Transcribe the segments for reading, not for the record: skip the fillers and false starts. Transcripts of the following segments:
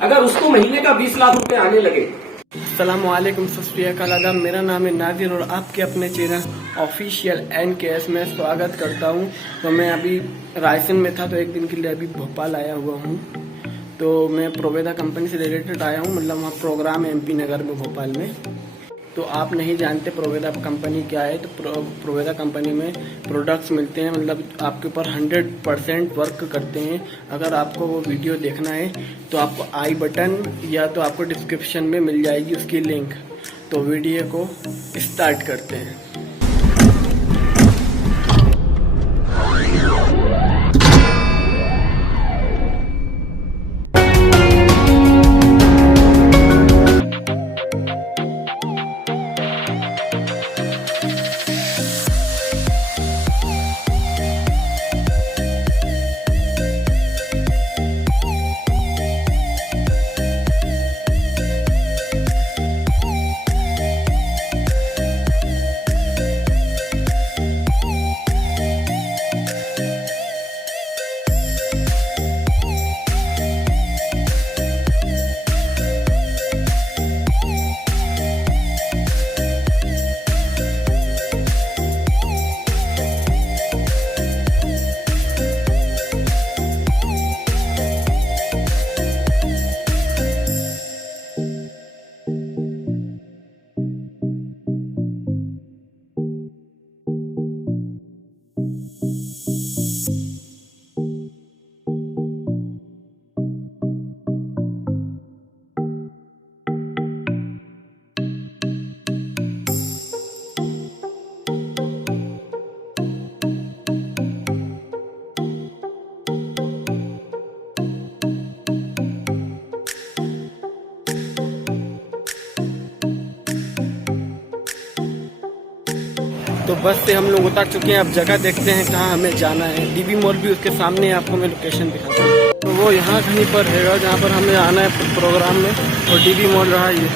अगर उसको महीने का 20 लाख रुपए आने लगे। अस्सलामुअलैकुम, सत श्री अकाल, आदाब। मेरा नाम है नाजिर और आपके अपने चैनल ऑफिशियल NKS में स्वागत करता हूं। तो मैं अभी रायसेन में था, तो एक दिन के लिए अभी भोपाल आया हुआ हूं। तो मैं प्रोवेदा कंपनी से रिलेटेड आया हूं, मतलब वहाँ प्रोग्राम है MP नगर में, भोपाल में। तो आप नहीं जानते प्रोवेदा कंपनी क्या है, तो प्रोवेदा कंपनी में प्रोडक्ट्स मिलते हैं, मतलब आपके ऊपर 100% वर्क करते हैं। अगर आपको वो वीडियो देखना है तो आपको आई बटन या तो आपको डिस्क्रिप्शन में मिल जाएगी उसकी लिंक। तो वीडियो को स्टार्ट करते हैं। तो बस से हम लोग उतर चुके हैं, अब जगह देखते हैं कहाँ हमें जाना है। DB मॉल भी उसके सामने है, आपको मैं लोकेशन दिखाता हूँ। तो वो यहाँ कहीं पर है जहाँ पर हमें आना है प्रोग्राम में, और DB मॉल रहा ये।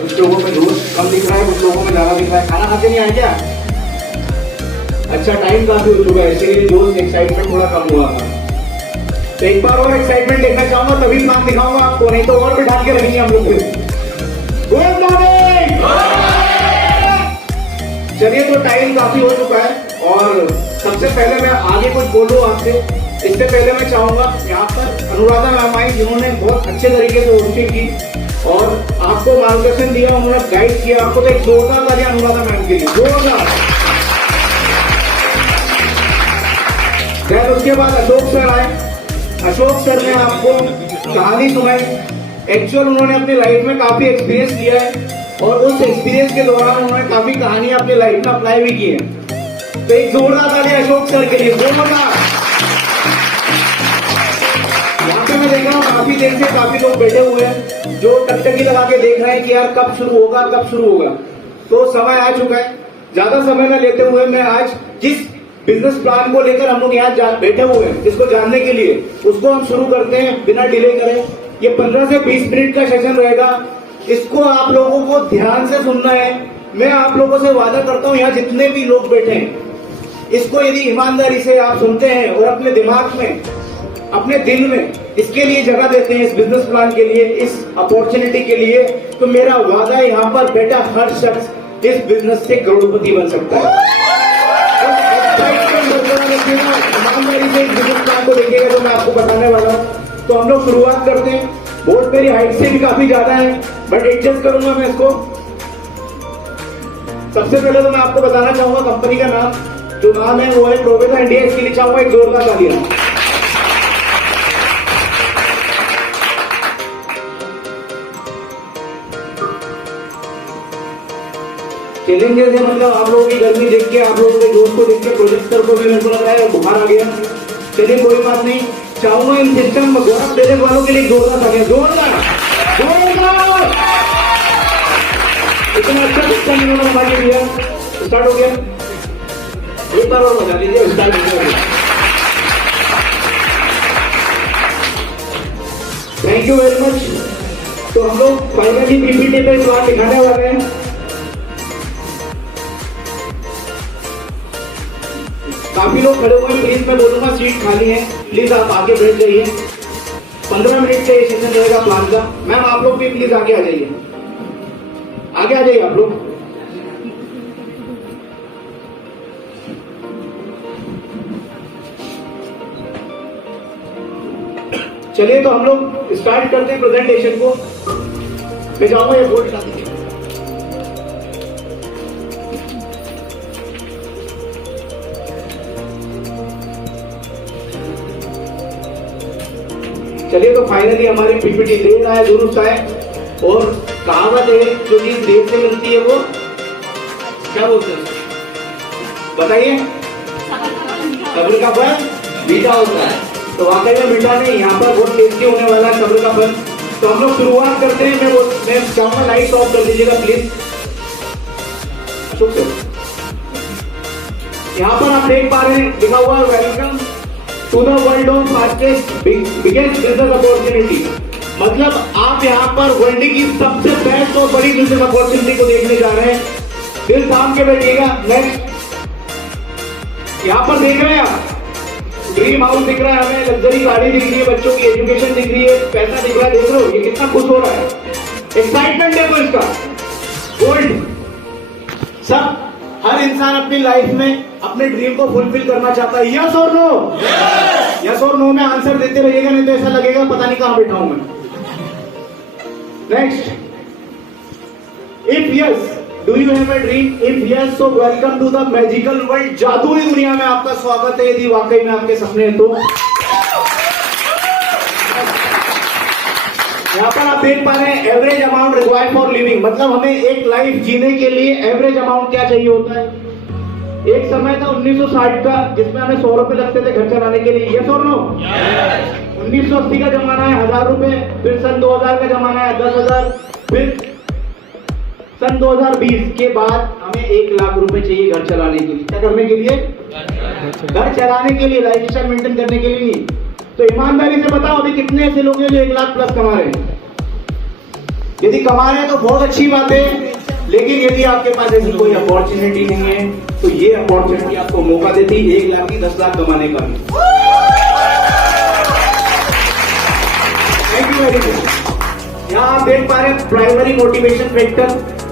कुछ लोगों में दोस्त कम दिख रहा है, कुछ लोगों में ज्यादा दिख रहा है। खाना खाते नहीं आए क्या? अच्छा, टाइम काफी हो चुका है, इसीलिए दोस्त एक्साइटमेंट थोड़ा कम हुआ था। तो एक बार और एक्साइटमेंट देखना चाहूंगा, तभी काम दिखाऊंगा आपको, नहीं तो और बिठा के रखेंगे हम लोग। Good morning. चलिए, तो टाइम काफी हो चुका है और सबसे पहले मैं आगे कुछ बोलूं आपसे। इससे पहले मैं चाहूंगा, यहाँ पर अनुराधा मैम आई, जिन्होंने बहुत अच्छे तरीके से होस्टिंग की और आपको मार्गदर्शन दिया, उन्होंने गाइड किया आपको। तो एक जोरदार ताली अनुराधा मैम के लिए, जोरदार। फिर उसके बाद अशोक सर आए। अशोक सर ने आपको कहानी सुनाई। एक्चुअल उन्होंने अपनी लाइफ में काफी एक्सपीरियंस किया है और उस एक्सपीरियंस के दौरान उन्होंने काफी कहानियां अपनी लाइफ में अप्लाई भी की है। तो एक जोरदार ताली अशोक सर के लिए, जोरदार। यहाँ पे मैं देख रहा हूँ काफी देर से काफी लोग बैठे हुए हैं जो टकटकी लगा के देख रहे हैं कि यार कब शुरू होगा, कब शुरू होगा। तो समय आ चुका है, ज्यादा समय न लेते हुए मैं आज जिस बिजनेस प्लान को लेकर हम लोग यहाँ बैठे हुए हैं, जिसको जानने के लिए, उसको हम शुरू करते हैं बिना डिले करे। ये 15 से 20 मिनट का सेशन रहेगा। इसको आप लोगों को ध्यान से सुनना है। मैं आप लोगों से वादा करता हूँ, यहाँ जितने भी लोग बैठे हैं, इसको यदि ईमानदारी से आप सुनते हैं और अपने दिमाग में, अपने दिल में इसके लिए जगह देते हैं, इस बिजनेस प्लान के लिए, इस अपॉर्चुनिटी के लिए, तो मेरा वादा है, यहाँ पर बैठा हर शख्स इस बिजनेस से करोड़पति बन सकता है। ईमानदारी से इस बिजनेस प्लान को देखिएगा जो मैं आपको बताने वाला हूँ। तो हम लोग शुरुआत करते हैं। बोर्ड मेरी हाइट से भी काफी ज्यादा है, बट एडजस्ट करूंगा मैं इसको। सबसे पहले तो मैं आपको बताना चाहूंगा कंपनी का नाम, जो नाम है वो है प्रोवेदा इंडिया। इसके लिए चाहूंगा एक जोरदार तालियां। चैलेंजेस है, मतलब आप लोगों की गर्मी देख के, आप लोगों के दोस्त को देख के, प्रोजेक्टर को भी मेरे को लग रहा है बुखार आ गया। चलिए कोई बात नहीं, चाहूंगा इन सिस्टम गौरव देने वालों के लिए जोरदार तालियां, जोरदार जोरदार। इतना अच्छा सिस्टम इन्होंने बना के दिया। स्टार्ट हो गया, एक बार और बता दीजिए, स्टार्ट हो गया। Thank you very much. तो हम लोग फाइनली पीपीटी पे प्लान दिखाने वाले हैं। काफी लोग खड़े हुए हैं, प्लीज मैं बोलूंगा सीट खाली है, प्लीज आप आगे बैठ जाइए। 15 मिनट से सेशन रहेगा प्लान का। मैम आप लोग भी प्लीज आगे आ जाइए, आगे आ जाइए आप लोग। चलिए तो हम लोग स्टार्ट करते हैं प्रेजेंटेशन को। मैं चाहूंगा ये बोर्ड लगा दीजिए। चलिए तो फाइनली हमारी पीपीटी देर आए दुरुस्त आए, और कहावत है जो चीज देर से मिलती है वो क्या बोलते हैं, बताइए? सब्र का फल मीठा होता है। तो वाकई में मीठा नहीं, यहाँ पर बहुत टेस्टी होने वाला है सब्र का फल। तो हम लोग शुरुआत करते हैं। मैं चाहूंगा लाइट ऑफ कर दीजिएगा प्लीज। यहाँ पर आप देख पा रहे हैं लिखा हुआ है welcome to the world of fastest biggest business opportunity. मतलब आप यहाँ पर वर्ल्ड की सबसे बेस्ट और बड़ी बिजनेस अपॉर्चुनिटी को देखने जा रहे हैं। दिल थाम के बैठिएगा। नेक्स्ट, यहाँ पर देख रहे हैं आप ड्रीम हाउस दिख रहा है हमें, लग्जरी गाड़ी दिख रही है, बच्चों की एजुकेशन दिख रही है, पैसा दिख रहा है। देख रहे हो ये कितना खुश हो रहा है, एक्साइटमेंट है तो इसका गोल्ड। सब हर इंसान अपनी लाइफ में अपने ड्रीम को फुलफिल करना चाहता है। यस और नो? यस और नो में आंसर देते रहिएगा, नहीं तो ऐसा लगेगा पता नहीं कहां बैठा हूं मैं। Next, if yes do you have a dream? If yes so welcome to the magical world. जादुई दुनिया में आपका स्वागत है यदि वाकई में आपके सपने हैं तो। यहाँ पर आप देख पा रहे हैं average amount required for living. मतलब हमें एक लाइफ जीने के लिए एवरेज अमाउंट क्या चाहिए होता है। एक समय था 1960 का जिसमें हमें 100 रुपए लगते थे घर चलाने के लिए। यस और नो? 1980 का जमाना है 1000 रुपए, फिर सन 2000 का जमाना है 10,000, फिर सन 2020 के बाद हमें 1 लाख रुपए चाहिए घर चलाने के लिए। क्या करने के लिए? घर चलाने के लिए, लाइफ स्टाइल मेंटेन करने के लिए नहीं। तो ईमानदारी से बताओ अभी कितने ऐसे लोग हैं जो 1 लाख प्लस कमा रहे हैं? यदि कमा रहे हैं तो बहुत अच्छी बात है, लेकिन यदि आपके पास ऐसी कोई अपॉर्चुनिटी नहीं है तो ये अपॉर्चुनिटी आपको मौका देती है 1 लाख की 10 लाख कमाने का। Thank you very much. यहाँ आप देख पा रहे हैं प्राइमरी मोटिवेशन फैक्टर।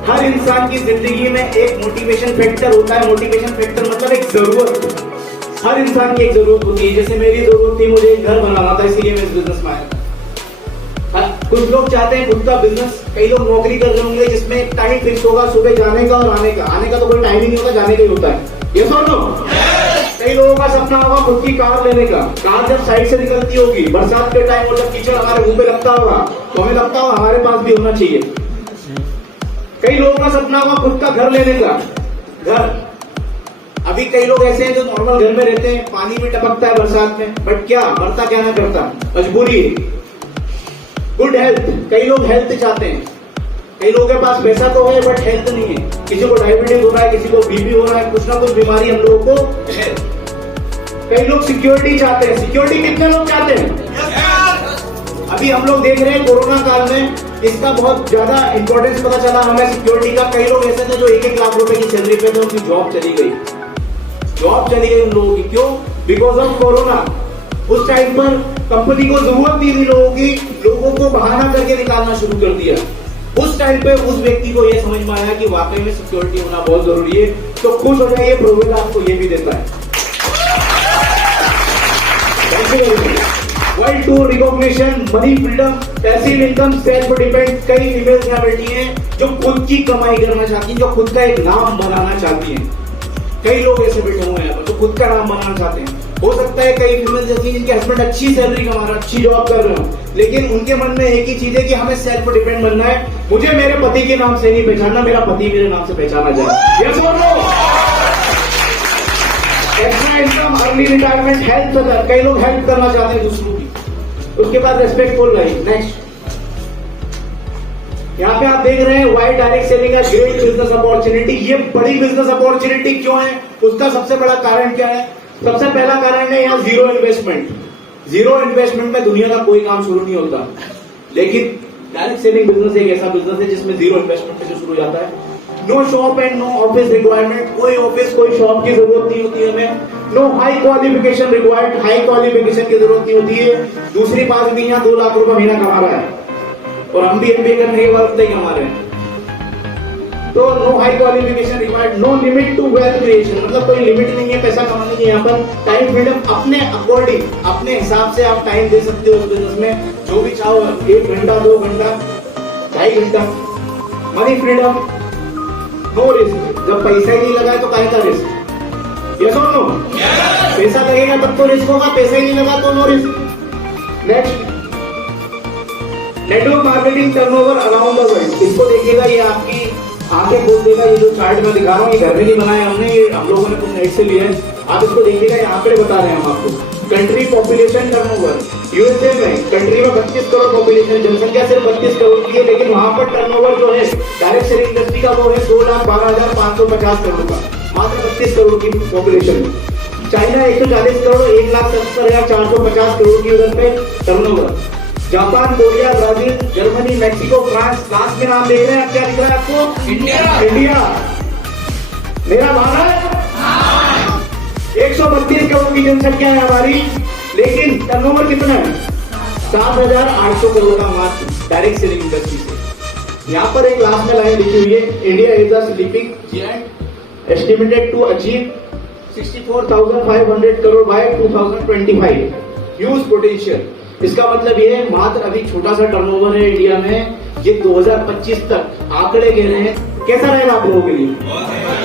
हर इंसान की जिंदगी में एक मोटिवेशन फैक्टर होता है। मोटिवेशन फैक्टर मतलब एक जरूरत, हर इंसान की एक जरूरत होती है। जैसे मेरी जरूरत थी, मुझे एक घर बनाना था, इसीलिए मैं इस बिजनेस में आया। कुछ लोग चाहते हैं खुद का बिजनेस, कई लोग नौकरी कर रहे होंगे जिसमें टाइम फिक्स होगा सुबह जाने का और आने का। आने का तो कोई टाइम ही नहीं होता, जाने का ही होता है। ये सुन लो, कई लोगों का सपना होगा खुद की कार लेने का। कार जब साइड से निकलती होगी, बरसात के टाइम और जब कीचड़ हमारे मुंह पे लगता होगा तो हमें लगता होगा हमारे पास भी होना चाहिए। कई लोगों का सपना होगा खुद का घर लेने का। घर, अभी कई लोग ऐसे हैं जो नॉर्मल घर में रहते हैं, पानी भी टपकता है बरसात में, बट क्या मरता क्या ना करता, मजबूरी। गुड हेल्थ, कई लोग हेल्थ चाहते हैं। कई लोगों के पास पैसा तो है बट हेल्थ नहीं है। किसी को डायबिटीज हो रहा है, किसी को बीपी हो रहा है, कुछ ना कुछ बीमारी हम लोगों को है। कई लोग सिक्योरिटी चाहते हैं। सिक्योरिटी कितने लोग चाहते हैं? अभी हम लोग देख रहे हैं कोरोना काल में इसका बहुत ज्यादा इंपॉर्टेंस पता चला हमें सिक्योरिटी का। कई लोग ऐसे थे जो 1-1 लाख रुपए की सैलरी पे थे, उनकी जॉब चली गई। जॉब चली गई उन लोगों की, क्यों? Because of corona. उस टाइम पर कंपनी को जरूरत नहीं थी लोगों की, लोगों को बहाना करके निकालना शुरू कर दिया। उस टाइम पे उस व्यक्ति को यह समझ में आया कि वाकई में सिक्योरिटी होना बहुत जरूरी है। तो खुश हो जाइए, प्रोवेल आपको ये भी देता है। World tour, recognition, money, freedom, passive income, self depend. कई फीमेल्स यहाँ बैठी हैं जो खुद की कमाई करना चाहती हैं, जो खुद का एक नाम बनाना चाहती हैं। कई लोग ऐसे बैठे हुए हैं यहाँ पर जो खुद का नाम बनाना चाहते हैं। हो सकता है कई फीमेल्स ऐसी जिनके हस्बैंड अच्छी सैलरी कमा रहे हैं, अच्छी जॉब कर रहे हो, लेकिन उनके मन में एक ही चीज है कि हमें सेल्फ डिपेंड बनना है। मुझे मेरे पति के नाम से नहीं पहचानना, मेरा पति मेरे नाम से पहचाना जाए। ये बोलो, extra income, early retirement, help. कई लोग हेल्प करना चाहते हैं दूसरों की। उसके बाद रेस्पेक्टफुल लाइफ। नेक्स्ट, यहाँ पे आप देख रहे हैं वाई डायरेक्ट सेलिंग का ग्रेट बिजनेस अपॉर्चुनिटी। ये बड़ी बिजनेस अपॉर्चुनिटी क्यों है? उसका सबसे बड़ा कारण क्या है? सबसे पहला कारण है यहाँ जीरो इन्वेस्टमेंट। जीरो इन्वेस्टमेंट में दुनिया का कोई काम शुरू नहीं होता, लेकिन डायरेक्ट सेलिंग बिजनेस एक ऐसा बिजनेस है जिसमें जीरो इन्वेस्टमेंट से शुरू हो जाता है। No shop and no office requirement, कोई ऑफिस कोई शॉप की जरूरत नहीं होती है हमें। No high qualification required, high qualification की जरूरत नहीं होती है। दूसरी बात भी, यहाँ 2 लाख रुपए महीना कमा रहा है और हम भी MBA करने के बाद उतना ही कमा रहे हैं। तो no high qualification required, no limit to wealth creation, मतलब कोई लिमिट नहीं है पैसा कमाने की। यहाँ पर टाइम फ्रीडम, अपने अकॉर्डिंग अपने हिसाब से आप टाइम दे सकते हो उस बिजनेस में, जो भी चाहो, 1 घंटा 2 घंटा 2.5 घंटा। मनी फ्रीडम, नो रिस्क, जब पैसा ही नहीं लगा है तो काहे का रिस्क? यस और नो? पैसा लगेगा तब तो रिस्क होगा, पैसा ही नहीं लगा तो no risk. Next, network marketing turnover around the world. इसको देखिएगा, ये आपकी आंखें खोल देगा। ये जो चार्ट में दिखा रहा हूँ, ये घर में नहीं बनाया हमने, ये हम लोगों ने कुछ नेट से लिया है। आप इसको देखिएगा, यहाँ पे बता रहे हैं हम आपको। कंट्री पॉपुलेशन टर्नओवर, यूएसए में कंट्री में 32 करोड़ पॉपुलेशन, जनसंख्या सिर्फ 32 करोड़ की है, लेकिन वहां पर टर्नओवर जो है डायरेक्ट सेलिंग इंडस्ट्री का वो है 2,12,550 करोड़ का, मात्र 32 करोड़ की पॉपुलेशन में। चाइना 140 करोड़, 1,70,450 करोड़ की उधर पे turnover. Japan, Korea, Brazil, Germany, Mexico, France. Last में नाम देख रहे हैं, क्या दिख रहा है आपको? इंडिया। मेरा भारत 132 करोड़ की जनसंख्या है हमारी, लेकिन टर्नओवर कितना है? 7,800 करोड़ का मात्र डायरेक्ट सेलिंग इंडस्ट्री से। यहाँ पर एक लास्ट में लाइन लिखी हुई है, India is the sleeping giant estimated to achieve 64,500 crore by 2025, huge potential. इसका मतलब ये है, मात्र अभी छोटा सा टर्नओवर है इंडिया में, ये 2025 तक आंकड़े कह रहे हैं। कैसा रहेगा आप लोगों के लिए?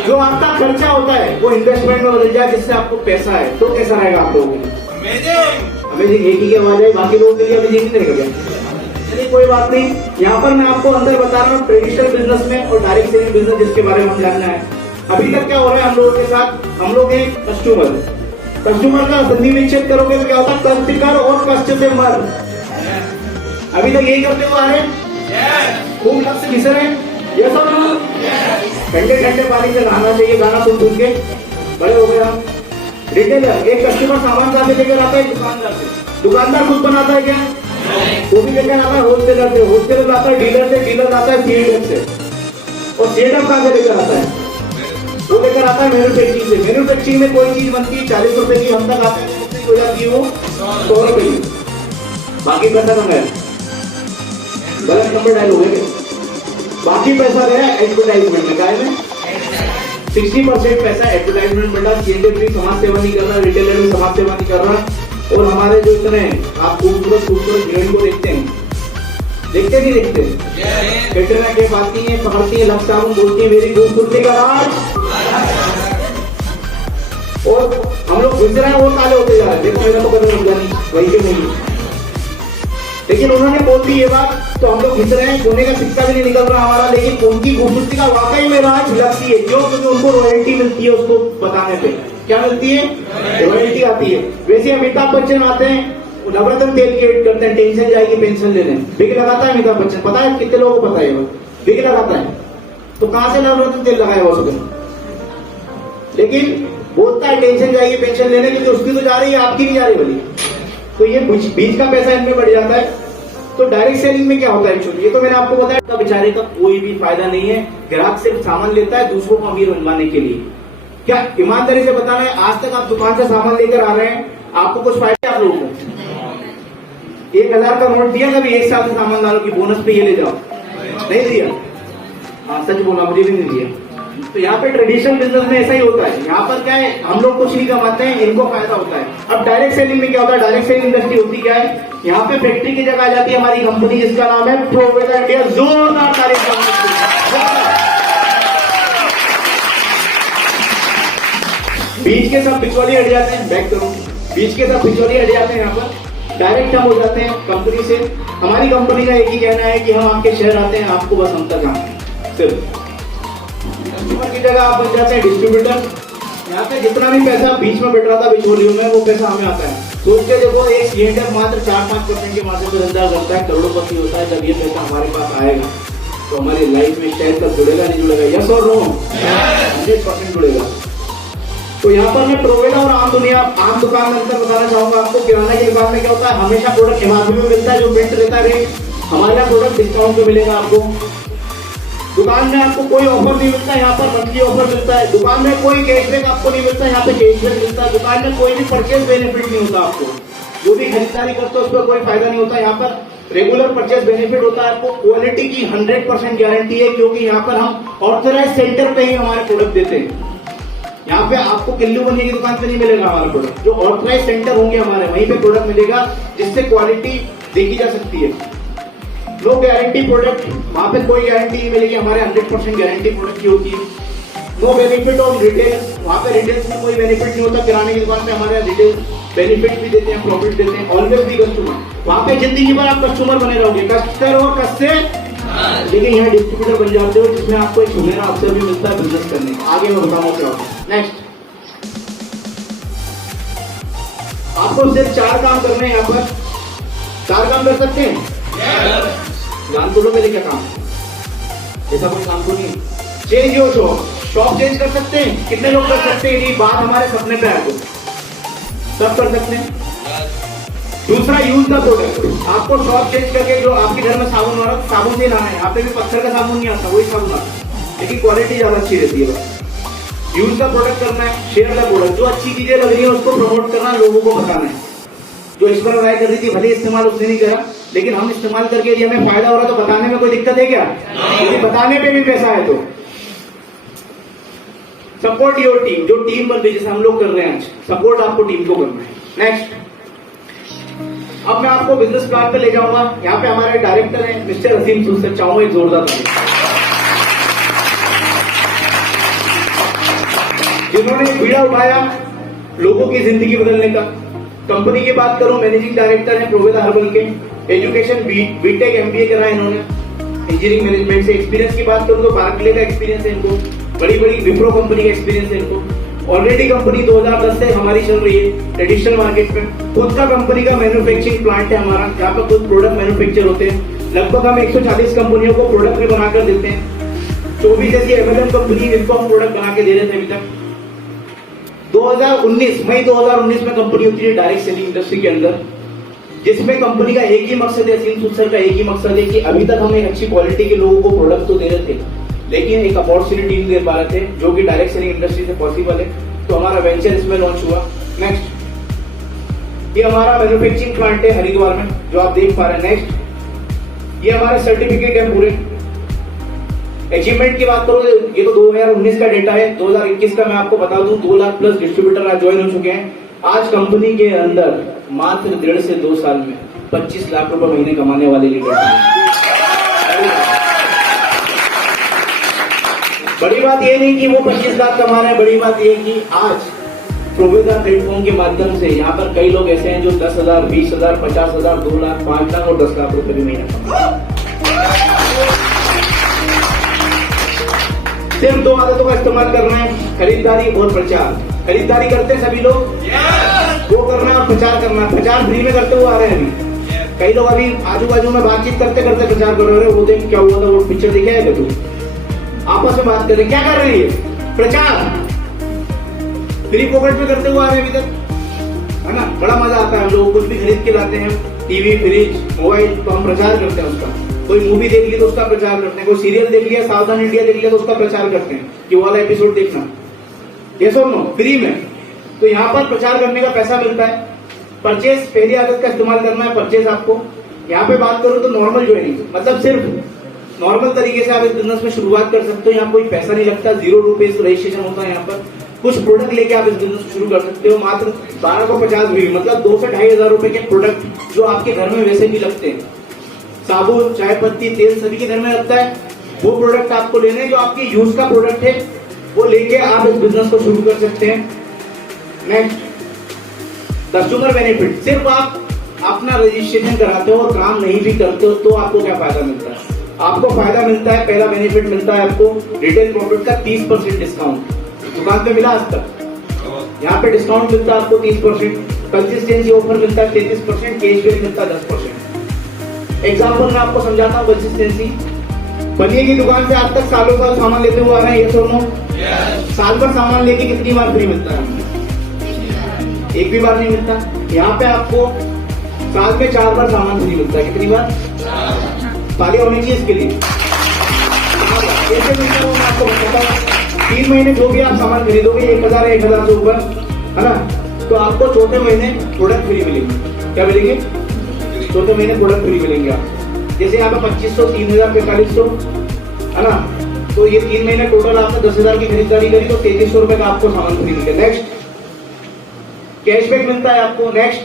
जो आपका खर्चा होता है वो इन्वेस्टमेंट में बदल जाए, जिससे आपको पैसा है, तो कैसा रहेगा आप लोगों के लिए? अमेजिंग। एक ही आवाज है, बाकी लोगों के लिए अमेजिंग नहीं रहेगा। चलिए कोई बात नहीं, यहाँ पर मैं आपको अंदर बता रहा हूँ ट्रेडिशनल बिजनेस में और डायरेक्ट सेलिंग बिजनेस, जिसके बारे में हम जानना है। अभी तक क्या हो रहा है हम लोगों के साथ? हम लोग हैं कस्टमर का संधि विच्छेद करोगे तो क्या होता है? कष्ट कर और कष्ट से मर। अभी तक यही करते हुए आ रहे हैं, खूब लग से घिस रहे हैं। ये सब ठंडे ठंडे पानी से नहाना चाहिए, गाना सुन सुन के बड़े हो गए हम। रिटेलर, एक कस्टमर सामान कहाँ से लेकर आता है? दुकानदार से। दुकानदार खुद बनाता है क्या? वो भी लेकर आता है होलसेलर से, होलसेलर आता है डीलर से, डीलर आता है सीएडएफ से, और सीएडएफ कहाँ से लेकर आता है? वो लेकर आता है मैन्युफैक्चरिंग से। मैन्युफैक्चरिंग में कोई चीज बनती है 40 रुपए की, हम तक आते हैं कितनी हो जाती है वो? 100 रुपए की। बाकी पैसा कम है, गलत नंबर डायल हो गए। बाकी पैसा गया एडवर्टाइजमेंट में, गाय में 60% पैसा एडवर्टाइजमेंट में डाल। सीएडएफ भी समाज सेवा नहीं कर रहा, रिटेलर भी समाज सेवा नहीं कर रहा। और हमारे जो इतने आप खूबसूरत हीरोइन को देखते हैं, देखते नहीं देखते? कैटरीना कैफ आती है, पकड़ती है लक्ष्य साबुन, बोलती है मेरी खूबसूरती का राज, और हम लोग घुस रहे हैं, वो काले होते जा रहे हैं। देखो मेरा तो कदम लग जानी वही के नहीं, लेकिन उन्होंने बोल दी ये बात, तो हम लोग घिस रहे हैं, सोने का सिक्का भी नहीं निकल रहा हमारा। लेकिन उनकी खूबसूरती का वाकई में राज लगती है, क्यों? क्योंकि उनको रॉयल्टी मिलती है उसको बताने पे। क्या मिलती है? रॉयल्टी आती है। वैसे अमिताभ बच्चन आते हैं, नवरत्न तेल की एड करते हैं, टेंशन जाएगी पेंशन लेने, बिग लगाता है अमिताभ बच्चन। पता है कितने लोगों को पता है? वो बिग लगाता है, तो कहां से नवरत्न तेल लगाया हो सके? लेकिन बोलता है टेंशन जाएगी पेंशन लेने, क्योंकि उसकी तो जा रही है, आपकी नहीं जा रही वाली। तो ये बीच का पैसा इनमें बढ़ जाता है। तो डायरेक्ट सेलिंग में क्या होता है एक्चुअली? ये तो मैंने आपको बताया, का बेचारे का कोई भी फायदा नहीं है। ग्राहक सिर्फ सामान लेता है दूसरों को अमीर बनवाने के लिए। क्या ईमानदारी से बताना है, आज तक आप दुकान से सामान लेकर आ रहे हैं, आपको कुछ फायदा है? आप लोगों को 1,000 का नोट दिया कभी? 1 साल से सामान डालो कि बोनस पे ये ले जाओ, नहीं दिया? हाँ सच बोला, मुझे भी नहीं दिया। तो यहाँ पे ट्रेडिशनल बिजनेस में ऐसा ही होता है। यहाँ पर क्या है, हम लोग कुछ नहीं कमाते हैं, इनको फायदा होता है। अब डायरेक्ट सेलिंग में क्या होता है? डायरेक्ट सेलिंग इंडस्ट्री होती क्या है? यहाँ पे फैक्ट्री की जगह आ जाती है हमारी कंपनी, जिसका नाम है प्रोवेदा इंडिया। जोरदार तारीफ। बीच के सब बिचौलिए हट जाते हैं, बैक करो, बीच के सब बिचौलिए हट जाते हैं। यहाँ पर डायरेक्ट हम हो जाते हैं कंपनी से। हमारी कंपनी का एक ही कहना है कि हम आपके शहर आते हैं, आपको बस हम तक आते, सिर्फ कस्टमर की जगह आप बन जाते हैं डिस्ट्रीब्यूटर। यहाँ पे जितना भी पैसा बीच में बैठ रहा था बिचौलियों में, वो पैसा हमें आता है। सोच के देखो, एक सिलेंडर मात्र 4-5% के माध्यम से धंधा करता है, करोड़पति होता है। जब ये पैसा हमारे पास आएगा तो हमारी लाइफ में शायद तक जुड़ेगा, नहीं जुड़ेगा? यस और नो? 100% जुड़ेगा। तो यहाँ पर मैं प्रोवेदा और आम दुकान में अंतर बताना चाहूंगा आपको। किराना की दुकान में क्या होता है, हमेशा प्रोडक्ट एमआरपी में मिलता है, जो प्रिंट रहता है रेट। हमारे यहाँ प्रोडक्ट डिस्काउंट पे मिलेगा आपको। दुकान में आपको कोई ऑफर नहीं मिलता, यहाँ पर मंथली ऑफर मिलता है। दुकान में कोई कैशबैक आपको नहीं मिलता, यहाँ पे कैशबैक मिलता है। दुकान में कोई भी परचेज बेनिफिट नहीं होता आपको, जो भी खरीदारी करते हो उस पर कोई फायदा नहीं होता। यहाँ पर रेगुलर परचेज बेनिफिट होता है आपको। क्वालिटी की 100% गारंटी है, क्योंकि यहाँ पर हम ऑथराइज सेंटर पे ही हमारे प्रोडक्ट देते हैं। यहाँ पे आपको किल्लू बनिए की दुकान पे नहीं मिलेगा हमारा प्रोडक्ट, जो ऑथराइज सेंटर होंगे हमारे वहीं पे प्रोडक्ट मिलेगा, जिससे क्वालिटी देखी जा सकती है। लो गारंटी प्रोडक्ट, वहां पे कोई गारंटी नहीं मिलेगी, हमारे 100% गारंटी प्रोडक्ट की होती है। नो बेनिफिट ऑफ रिटेल, वहां पे रिटेल में कोई बेनिफिट नहीं होता। किराने की दुकान पे हमारे रिटेल बेनिफिट भी देते हैं, प्रॉफिट देते हैं। ऑलवेज भी कस्टमर, वहां पे जिंदगी भर आप कस्टमर बने रहोगे, कस्टर और कस्से, लेकिन यहाँ डिस्ट्रीब्यूटर बन जाते हो, जिसमें आपको एक सुनहरा अवसर भी मिलता है बिजनेस करने का। आगे मैं बताऊंगा क्या होता है। नेक्स्ट, आपको सिर्फ 4 काम करने हैं। यहाँ पर 4 काम कर सकते हैं, जान तो लो मेरे क्या काम, ऐसा कोई काम तो नहीं। Change your shop, shop change कर सकते हैं। कितने लोग कर सकते हैं? ये बात हमारे सपने पे है तो सब कर सकते हैं। दूसरा, यूज द प्रोडक्ट, आपको शॉप चेंज करके, जो आपके घर में साबुन हो रहा है, साबुन से लाना है। यहाँ पे भी पत्थर का साबुन नहीं आता, वही साबुन आता है, लेकिन क्वालिटी ज्यादा अच्छी रहती है। बस यूज द प्रोडक्ट करना है, शेयर द प्रोडक्ट, जो अच्छी चीजें लग रही है उसको प्रमोट करना, लोगों को बताना है। जो इस पर राय कर रही थी, भले इस्तेमाल उसने नहीं करा, लेकिन हम इस्तेमाल करके यदि हमें फायदा हो रहा है तो बताने में कोई दिक्कत है क्या? यदि बताने पे भी पैसा है तो। सपोर्ट योर टीम, जो टीम बन रही है, जैसे हम लोग कर रहे हैं आज, सपोर्ट आपको टीम को करना है। नेक्स्ट, अब मैं आपको बिजनेस प्लान पे ले जाऊंगा। यहाँ पे हमारे डायरेक्टर हैं मिस्टर असीम सुसर, चाहूंगा एक जोरदार ताली, जिन्होंने बीड़ा उठाया लोगों की जिंदगी बदलने का। कंपनी की बात करूं, मैनेजिंग डायरेक्टर हैं प्रोवेदा हर्बल के। एजुकेशन बीटेक एमबीए करा है इन्होंने, इंजीनियरिंग मैनेजमेंट से। एक्सपीरियंस की बात करूं तो बार्कले का एक्सपीरियंस है इनको, बड़ी बड़ी विप्रो कंपनी का एक्सपीरियंस है इनको। ऑलरेडी कंपनी 2010 से हमारी चल रही है ट्रेडिशनल मार्केट में। खुद का कंपनी का मैन्युफैक्चरिंग प्लांट है हमारा, जहाँ पर खुद प्रोडक्ट मैन्युफैक्चर होते हैं। लगभग हम 140 कंपनियों को प्रोडक्ट भी बनाकर देते हैं। 24 ऐसी एमएलएम कंपनी जिनको हम प्रोडक्ट बना के दे रहे थे अभी तक। 2019 मई 2019 में कंपनी उतरी है डायरेक्ट सेलिंग इंडस्ट्री के अंदर, जिसमें कंपनी का एक ही मकसद है, असीम सुसर का एक ही मकसद है कि अभी तक हम एक अच्छी क्वालिटी के लोगों को प्रोडक्ट तो दे रहे थे, लेकिन एक अपॉर्चुनिटी नहीं दे पा रहे थे, जो कि डायरेक्ट सेलिंग इंडस्ट्री से पॉसिबल है। तो हमारा वेंचर इसमें लॉन्च हुआ। नेक्स्ट, ये हमारा मैन्युफैक्चरिंग प्लांट है हरिद्वार में, जो आप देख पा रहे हैं। नेक्स्ट, ये हमारे सर्टिफिकेट है पूरे। अचीवमेंट की बात करो, ये तो 2019 का डेटा है। 2021 का मैं आपको बता दूं, 2 लाख प्लस डिस्ट्रीब्यूटर आज ज्वाइन हो चुके हैं। आज कंपनी के अंदर मात्र 1.5 से 2 साल में 25 लाख रुपए महीने कमाने वाले लीडर हैं। बड़ी बात ये नहीं कि वो 25 लाख कमा रहे हैं, बड़ी बात ये कि आज प्रोवेदा प्लेटफॉर्म के माध्यम से यहाँ पर कई लोग ऐसे हैं जो 10,000, 20,000, 50,000, 2 लाख, 5 लाख और 10 लाख रुपए भी महीने कमा रहे हैं। सिर्फ 2 आदतों का इस्तेमाल करना है, खरीदारी और प्रचार। खरीदारी करते हैं सभी लोग, वो करना है और प्रचार करना है। प्रचार फ्री में करते हुए आ रहे हैं अभी। कई लोग अभी आजू बाजू में बातचीत करते करते प्रचार कर रहे हैं। वो देख क्या हुआ था, वो पिक्चर दिखा है तू, आपस में बात कर रहे, क्या कर रही है? प्रचार फ्री पॉकेट में करते हुए आ रहे हैं अभी तक, है ना। बड़ा मजा आता है। हम लोग कुछ भी खरीद के लाते हैं, टीवी, फ्रिज, मोबाइल, तो हम प्रचार करते हैं उसका। कोई मूवी देख ली तो उसका प्रचार करते हैं, कोई सीरियल देख लिया, सावधान इंडिया देख लिया तो उसका प्रचार करते हैं कि वाला एपिसोड देखना, ये सब नो फ्री में। तो यहाँ पर प्रचार करने का पैसा मिलता है। परचेज, पहली आदत का इस्तेमाल करना है परचेज आपको। यहाँ पे बात करूँ तो नॉर्मल ज्वाइनिंग, मतलब सिर्फ नॉर्मल तरीके से आप इस बिजनेस में शुरुआत कर सकते हो। यहाँ कोई पैसा नहीं लगता, 0 रुपए रजिस्ट्रेशन होता है। यहाँ पर कुछ प्रोडक्ट लेके आप इस बिजनेस शुरू कर सकते हो, मात्र 1250 भी, मतलब 2 से 2,500 रुपए के प्रोडक्ट जो आपके घर में वैसे भी लगते हैं। साबुन, चाय पत्ती, तेल सभी के घर में लगता है। वो प्रोडक्ट आपको लेने हैं जो आपके यूज का प्रोडक्ट है, वो लेके आप इस बिजनेस को शुरू कर सकते हैं। Next, customer benefit. सिर्फ आप अपना रजिस्ट्रेशन कराते हो और काम नहीं भी करते हो तो आपको क्या फायदा मिलता है? आपको फायदा मिलता है, पहला बेनिफिट मिलता है आपको रिटेल प्रॉफिट का 30% डिस्काउंट। दुकान पे मिला आज तक, यहाँ पे डिस्काउंट मिलता है आपको 30%। कंसिस्टेंसी ऑफर मिलता है 33%, कैशबैक मिलता है 10%। एग्जाम्पल मैं आपको समझाता हूँ। कंसिस्टेंसी, बनिए की दुकान से आज तक सालों साल सामान लेते हुए आ रहे हैं, ये सुनो। साल भर सामान लेके कितनी बार फ्री मिलता है? एक भी बार नहीं मिलता। यहाँ पे आपको साल में 4 बार सामान फ्री मिलता है। कितनी बार? ताली होनी चाहिए इसके लिए। कैसे मिलता है वो मैं आपको बताता हूँ। 3 महीने जो भी आप सामान खरीदोगे 1000 या 1000 से ऊपर, है ना, तो आपको चौथे महीने प्रोडक्ट फ्री मिलेंगे। क्या मिलेंगे? चौथे महीने प्रोडक्ट फ्री मिलेंगे आप। जैसे यहाँ पे 2500, 3000, 4500, है ना, तो ये 3 महीने टोटल आपने 10,000 की खरीदारी करी तो 3300 रुपए का आपको सामान फ्री मिलेगा। नेक्स्ट, कैशबैक मिलता है आपको। नेक्स्ट,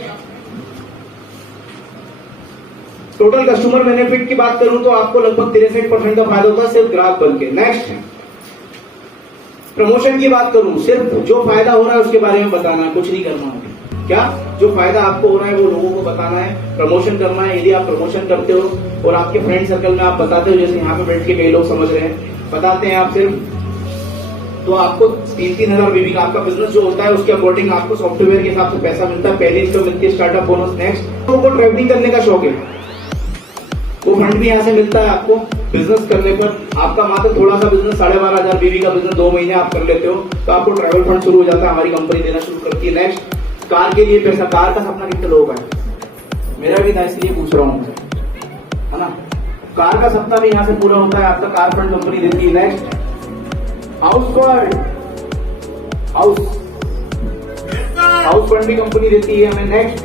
टोटल कस्टमर बेनिफिट की बात करूं तो आपको लगभग 63% का फायदा होता है सिर्फ ग्राहक बन के। नेक्स्ट, प्रमोशन की बात करूं, सिर्फ जो फायदा हो रहा है उसके बारे में बताना है, कुछ नहीं करना है। क्या जो फायदा आपको हो रहा है वो लोगों को बताना है, प्रमोशन करना है। यदि आप प्रमोशन करते हो और आपके फ्रेंड सर्कल में आप बताते हो, जैसे यहाँ पे बैठ के कई लोग समझ रहे हैं, बताते हैं आप सिर्फ, तो आपको 3-3 हजार बीबी का आपका बिजनेस जो होता है उसके अकॉर्डिंग आपको सॉफ्टवेयर के हिसाब से पैसा मिलता है। पहले इनकम मिलती है स्टार्टअप बोनस। नेक्स्ट, लोगों को ट्रैवलिंग करने का शौक है, वो फंड भी यहाँ से मिलता है आपको बिजनेस करने पर। आपका मात्र थोड़ा सा बिजनेस 12,500 बीबी का बिजनेस 2 महीने आप कर लेते हो तो आपको ट्रैवल फंड शुरू हो जाता है, हमारी कंपनी देना शुरू करती है। नेक्स्ट, कार के लिए पैसा। कार का सपना कितने लोगों का है? मेरा भी था, इसलिए पूछ रहा हूँ, है ना। कार का सपना भी यहाँ से पूरा होता है, आपका कार फंड कंपनी देती है। Next, house fund, house fund भी कंपनी देती है हमें। नेक्स्ट,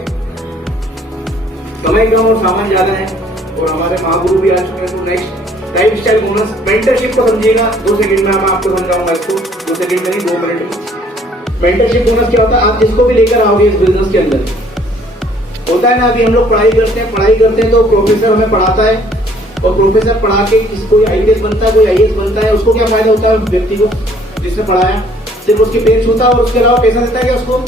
समय कम और सामान ज्यादा है और हमारे महागुरु भी आ चुके हैं। तो next, life style bonus. Mentorship को समझिएगा, 2 सेकंड में मैं आपको समझाऊंगा इसको, 2 सेकंड में नहीं 2 मिनट में। मेंटरशिप बोनस क्या होता है? आप जिसको भी लेकर आओगे इस बिजनेस के अंदर, होता है ना, अभी हम लोग पढ़ाई करते हैं तो प्रोफेसर हमें पढ़ाता है और प्रोफेसर पढ़ा के किसी कोई आईपीएस बनता है, कोई आईएएस बनता है, उसको क्या फायदा होता है व्यक्ति को जिसने पढ़ाया? सिर्फ उसके पेट छूता है और उसके अलावा पैसा देता है क्या उसको?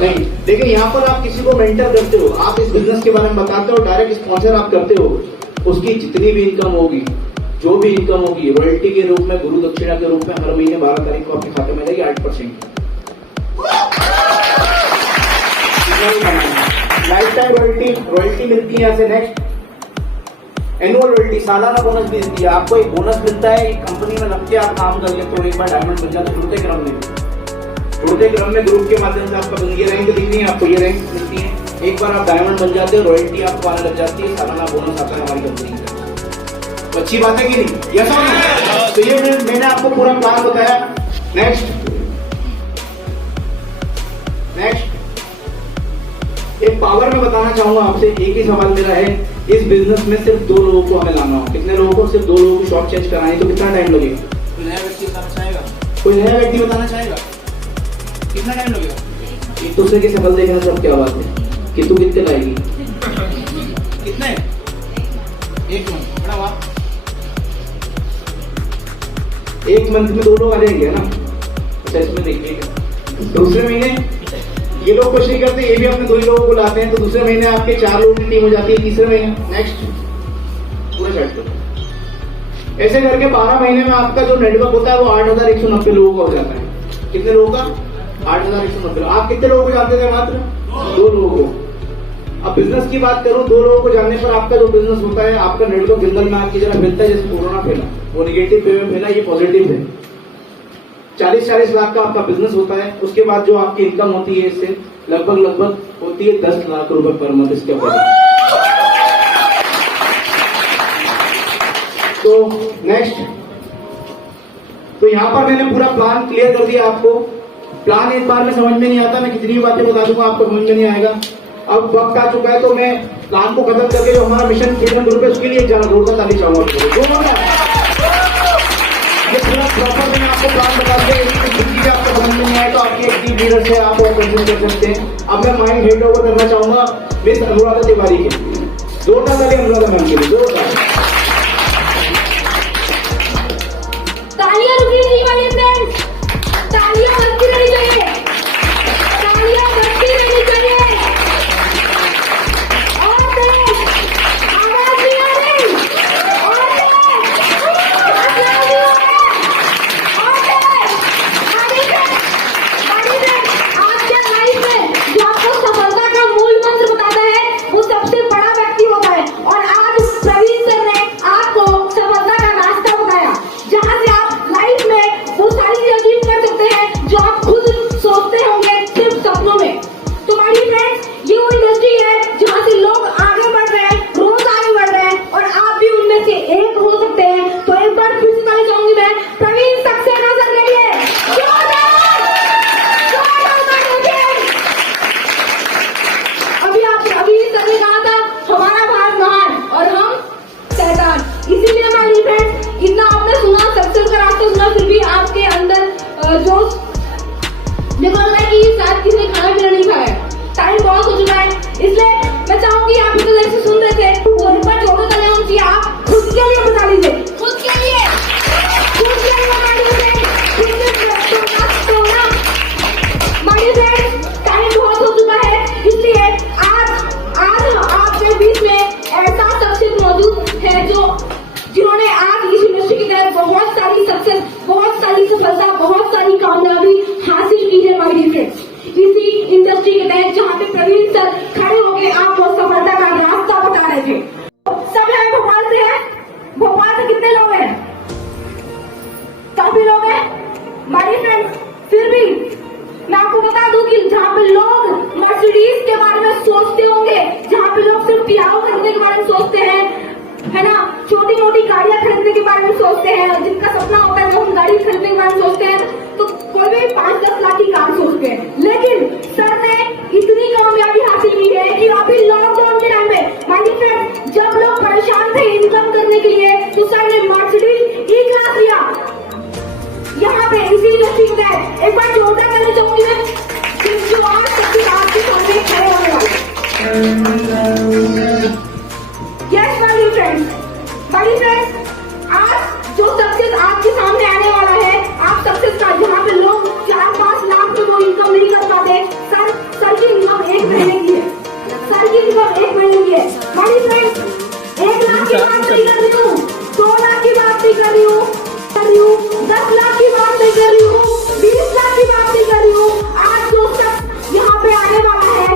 नहीं। लेकिन यहाँ पर आप किसी को मेंटर करते हो, आप इस बिजनेस के बारे में बताते हो, डायरेक्ट स्पॉन्सर आप करते हो, उसकी जितनी भी इनकम होगी, जो भी इनकम होगी, रॉयल्टी के रूप में, गुरु दक्षिणा के रूप में हर महीने 12 तारीख को आपके खाते में जाएगी 8%। लाइफ टाइम रॉयल्टी मिलती है यहाँ से। नेक्स्ट, एनुअल रॉयल्टी, सालाना बोनस भी देती है आपको। एक बोनस मिलता है, एक कंपनी में लग के आप काम कर लेते हो, एक बार डायमंड बन जाते जुड़ते क्रम में ग्रुप के माध्यम से आपका ये रैंक दिखनी है आपको, ये रैंक मिलती है। एक बार आप डायमंड बन जाते हो, रॉयल्टी आपको आने लग जाती है, सालाना बोनस आता है हमारी कंपनी का। तो अच्छी बात है कि नहीं? यस और नो? तो ये मैंने आपको पूरा प्लान बताया। नेक्स्ट, एक पावर में बताना चाहूंगा आपसे, एक ही सवाल मेरा है, इस बिजनेस में सिर्फ 2 लोगों को हमें लाना हो। कितने लोगों को? सिर्फ 2 लोगों की शॉप चेंज करानी, तो कितना टाइम लगेगा? कोई नया व्यक्ति बताना चाहेगा? कितना टाइम लगेगा? एक दूसरे की शक्ल देखना सब क्या बात है कि तू कितने लाएगी? कितने? 1 मंथ। बड़ा वाह, 1 मंथ में 2 लोग आ जाएंगे, है ना। अच्छा, इसमें देखिएगा, दूसरे महीने ये लोग कुछ नहीं करते, ये भी अपने 2 ही लोगों को लाते हैं, तो दूसरे महीने आपके 4 लोगों की टीम हो जाती है, तीसरे महीने। नेक्स्ट, पूरा सेट करो। ऐसे करके 12 महीने में आपका जो नेटवर्क होता है वो 8,190 लोगों का हो जाता है। कितने लोगों का? 8,190। आप कितने लोगों को जानते थे? मात्र 2 लोगों को। अब बिजनेस की बात करूं, 2 लोगों को जानने पर आपका जो बिजनेस होता है, आपका नेटवर्क जंगल में आपकी जगह मिलता है। जैसे कोरोना फैला, वो निगेटिव वे में फैला, ये पॉजिटिव है। 40-40 लाख का आपका बिजनेस होता है, उसके बाद जो आपकी इनकम होती है इससे लगभग होती है 10 लाख रुपए पर मंथ इसके ऊपर। तो नेक्स्ट, तो यहाँ पर मैंने पूरा प्लान क्लियर कर दिया आपको। प्लान एक बार में समझ में नहीं आता, मैं कितनी भी बातें बता दूंगा आपको समझ में नहीं आएगा। अब वक्त आ चुका है तो मैं प्लान को खत्म करके जो हमारा मिशन फ्रीडम ग्रुप है उसके लिए जोरदार ताली चाहूंगा। ये पूरा प्रॉपर मैंने आपको प्लान बता दिया, आपको समझ में नहीं आए तो आपकी एक टीम लीडर से आप और कंसल्ट कर सकते हैं। अब मैं माइंड हैंड ओवर करना चाहूंगा मिस अनुराधा तिवारी के। जोरदार ताली अनुराधा मैम के लिए, जोरदार तालियां रुकी नहीं वाली फ्रेंड्स, तालियां बजती रहनी चाहिए, तालियां बजती रहनी चाहिए। और तेज आवाज नहीं आ रही, और तेज आवाज नहीं आ रही, और तेज आपके लाइफ में जो आपको सफलता का मूल मंत्र बताता है वो सबसे बड़ा व्यक्ति होता है। और आज प्रवीण सर ने जोश। देखो लग रहा है कि शायद किसी ने खाना पीना नहीं खाया है, टाइम बहुत हो चुका है, इसलिए मैं चाहूंगी आप इधर देर से सुन रहे थे वो एक बार जोड़ो तले होंगी, आप खुद के लिए बता लीजिए, खुद के लिए बता लीजिए। माय फ्रेंड्स, टाइम बहुत हो चुका है, इसलिए आज आपके बीच में ऐसा शख्सियत मौजूद है जिन्होंने आज इस यूनिवर्सिटी की तरफ बहुत सारी सक्सेस, बहुत सारी सफलता, बहुत सारी कामयाबी हासिल की है। माय डियर फ्रेंड्स, इसी इंडस्ट्री के तहत जहाँ पे प्रवीण सर खड़े होकर आपको सफलता का रास्ता बता रहे थे। सब यहाँ भोपाल से है, भोपाल से कितने लोग हैं? काफी लोग हैं माय डियर फ्रेंड्स। फिर भी मैं आपको बता दूं कि जहाँ पे लोग मर्सिडीज के बारे में सोचते होंगे, जहाँ पे लोग सिर्फ पियाओ खरीदने के बारे में सोचते हैं, है ना, छोटी मोटी गाड़ियां खरीदने के बारे में सोचते हैं, जिनका सपना होता है वो हम गाड़ी खरीदने के बारे में सोचते हैं, तो कोई भी 5-10 लाख की कार सोचते हैं। लेकिन सर ने इतनी कामयाबी हासिल की है कि अभी लॉकडाउन के टाइम में माय डियर फ्रेंड्स, जब लोग परेशान थे इनकम करने के लिए, तो सर ने मर्सिडीज ई क्लास लिया यहाँ पे इसी इंडस्ट्री के तहत। एक बार जोरदार करना चाहूंगी मैं, जो आज सबसे आपके सामने खड़े होने वाले। यस माय डियर फ्रेंड्स, आज जो सक्सेस आपके सामने आने वाला है, आप सक्सेस का जहाँ पे लोग 4-5 लाख में वो इनकम नहीं कर पाते, सर की इनकम 1 महीने की है, सर की इनकम 1 महीने की है। माय डियर फ्रेंड्स, 1 लाख की बात नहीं कर रही हूँ, 2 लाख की बात नहीं कर रही हूँ, 10 लाख की बात नहीं कर रही हूँ, 20 लाख की बात नहीं कर रही हूँ। आज जो शख्स यहाँ पे आने वाला है,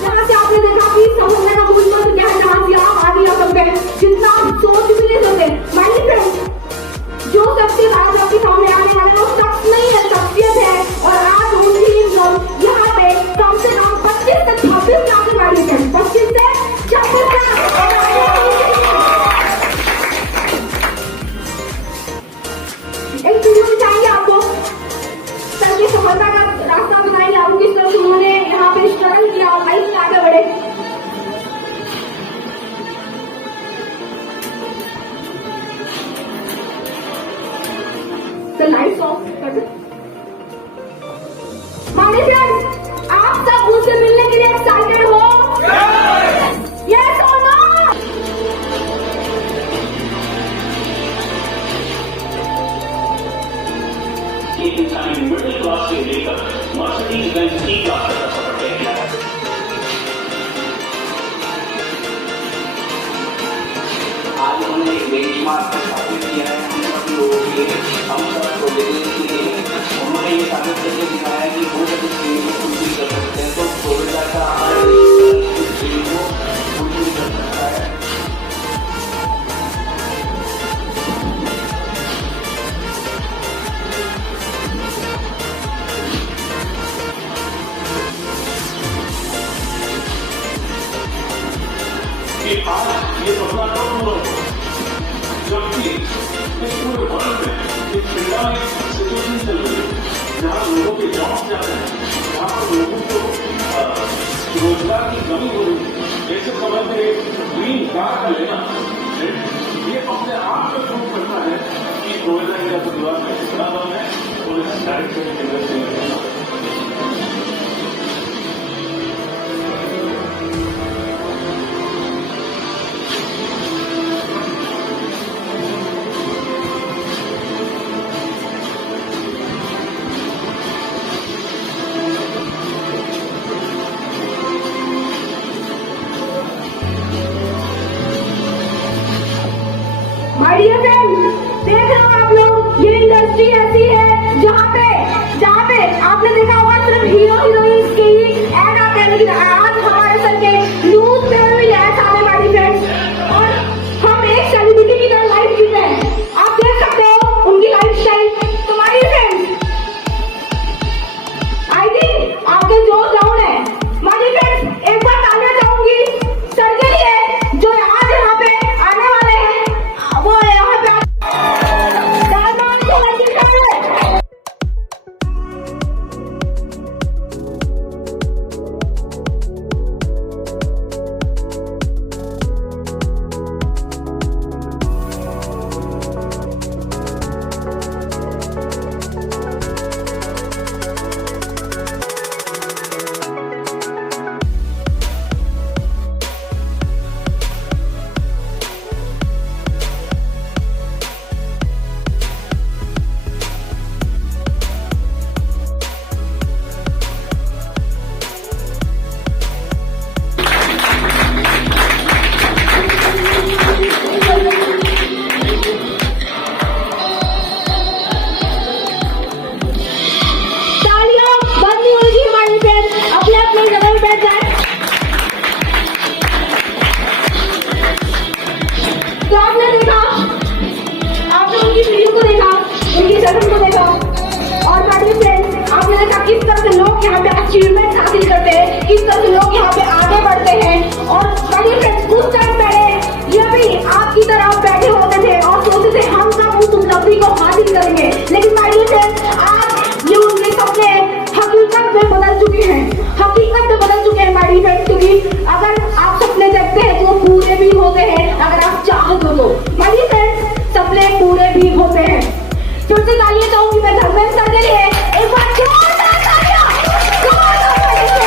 जहाँ से आपने देखा कि सफलता का मूल मंत्र क्या है, जहाँ से आप आगे आ सकते हैं, जितना आप सोच भी नहीं सकते। माय डियर फ्रेंड्स, जो शख्सियत आज आपके सामने आने वाले वो शख्स नहीं है, शख्सियत है। और आज उनकी इनकम यहाँ पे कम से कम 25 से 26 लाख की गाड़ी है, 25 से 26 लाख। एक वीडियो दिखाएंगे आपको, सर की सफलता का रास्ता बताएंगे आपको, किस तरह से उन्होंने यहाँ पे स्ट्रगल किया और लाइफ में आगे बढ़े। The lights off कर दे। माय डियर फ्रेंड्स, आप सब उनसे मिलने के लिए एक्साइटेड हो? यस और नो? एक इंसान मिडिल क्लास से लेकर मर्सिडीज बेंज ई क्लास तक का सफर तय किया है। आज उन्होंने एक बेंचमार्क स्थापित किया है हम सभी लोगों के लिए, हम सबको देने के लिए। उन्होंने ये साबित करके दिखाया है कि वो जब इस ड्रीम को फुलफिल कर सकते हैं, तो टोयोटा का हमारे इस ड्रीम को फुलफिल कर सकता है। कि आज ये सपना कब पूरा होगा, जबकि इस पूरे वर्ल्ड में एक पेंडेमिक सिचुएशन चल रही है, जहाँ लोगों के जॉब जा रहे हैं, जहाँ पर लोगों को रोजगार की कमी हो रही है। ऐसे समय में एक ग्रीन कार का लेना ये अपने आप में प्रूव करता है कि टोयोटा इंडिया परिवार में कितना दम है और इस डायरेक्ट इंडस्ट्री में। माय डियर फ्रेंड्स, देख रहे हो आप लोग, ये इंडस्ट्री ऐसी है जहाँ पे आपने देखा होगा सिर्फ हीरो हीरोइंस के ही ऐड आते हैं, लेकिन आज हमारे सर के न्यूज पेपर भी ऐड आते हैं माय डियर फ्रेंड्स, और हम एक सेलिब्रिटी की तरह लाइफ जीते हैं। आप देख सकते हो उनकी लाइफ स्टाइल। तो my dear friends, I think आपके जो डाउन है माय डियर फ्रेंड्स, एक बार तालियां चाहूंगी सर के लिए जो आज यहाँ पे आने वाले हैं, वो यहाँ पे अगर आप सपने देखते हैं तो पूरे भी होते हैं, अगर आप चाहो तो। माय डियर फ्रेंड्स, सपने पूरे भी होते हैं। फिर से तालियां चाहूंगी मैं धर्मेंद्र सर के लिए, एक बार जोरदार तालियां, जोरदार तालियां,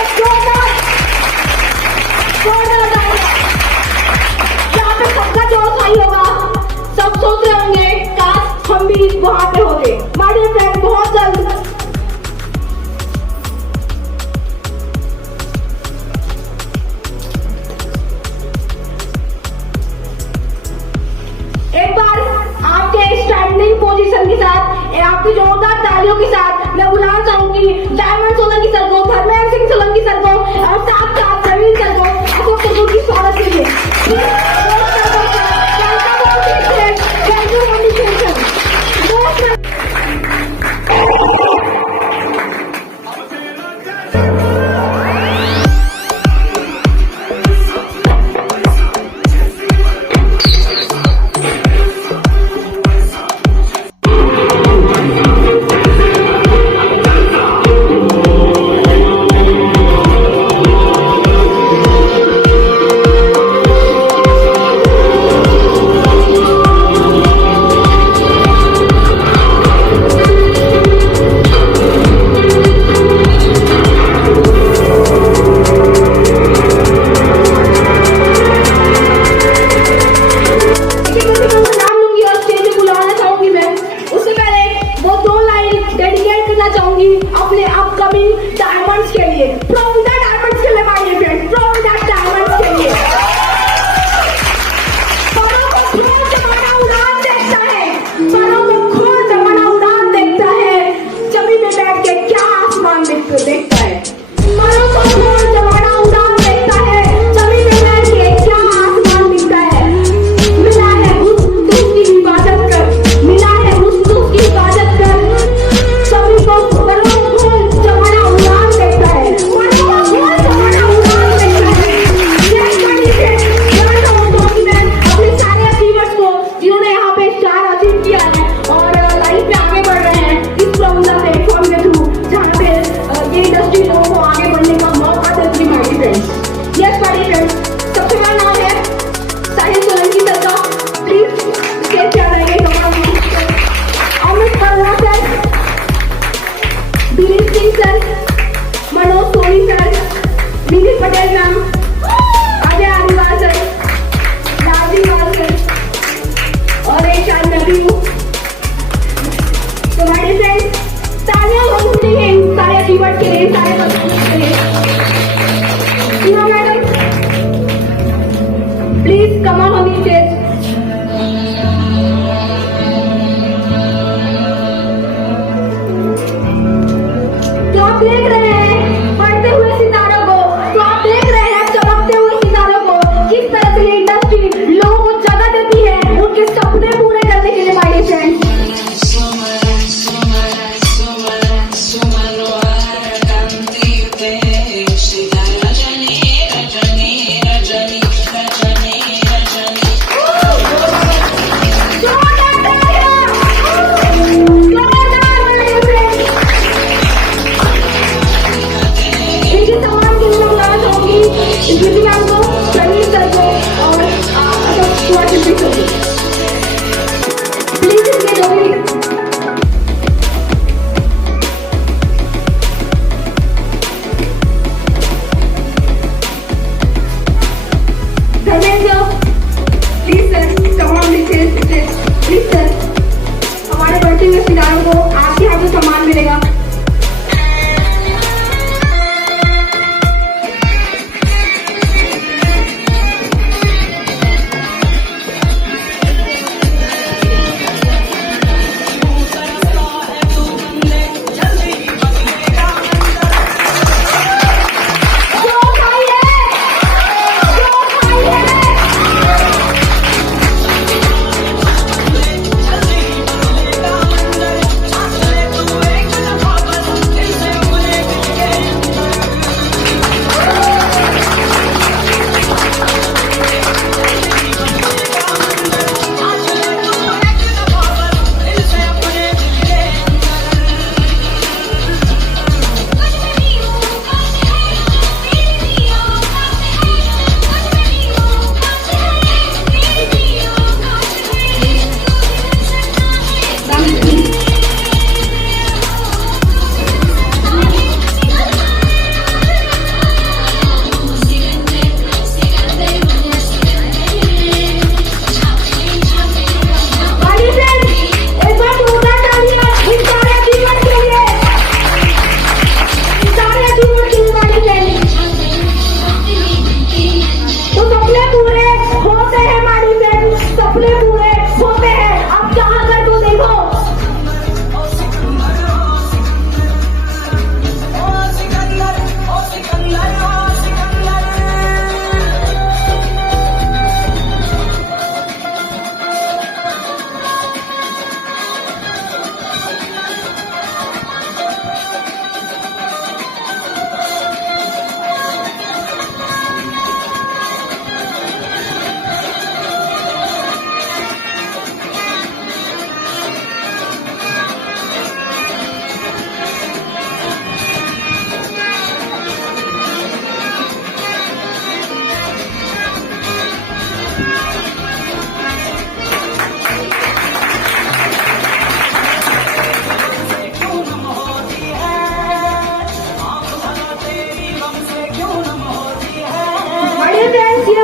जोरदार तालियां। यहाँ पे सबका जोश आई होगा, सब सोच रहे होंगे काश हम भी वहां पे होते। माय डियर फ्रेंड, बहुत जल्द एक बार आपके स्टैंडिंग पोजीशन के साथ, आपकी जोरदार तालियों के साथ मैं बुलाना चाहूंगी डायमंड सोलंकी सर को, धर्मेंद्र सिंह सोलंकी सर को और साथ साथ प्रवीण सर को अशोक कपूर की स्वागत के लिए। अपने अपकमिंग डायमंड्स के लिए, फ्रॉम द डायमंड्स के लिए my dear friends, from the diamonds के लिए। परों को खोल जमाना उड़ान देखता है, परों को खोल जमाना उड़ान देखता है, जमीन में बैठ के क्या आसमान देखता है। परों को खोल जमाना उड़ान देखता है, जमीन में बैठ के क्या आसमान दिखता है। मिला है उसकी हिफाजत कर, मिला है उसकी हिफाजत कर, सभी को Manoj Soni sir, Mini Patel ma'am, Ajay Adiwal sir, Rajiwal sir और एक शायद मैं भी हूँ। तो हमारे फ्रेंड्स तालियां हो सकती हैं इन सारे अचीवर्स के लिए, सारे बच्चों के लिए। Madam please come on the stage. तो आप देख रहे हैं बढ़ते हुए सितारों को, तो आप देख रहे हैं चमकते हुए सितारों को, किस तरह से इंडस्ट्री लोगों को जगह देती है उनके सपने पूरे करने के लिए माय डियर फ्रेंड्स।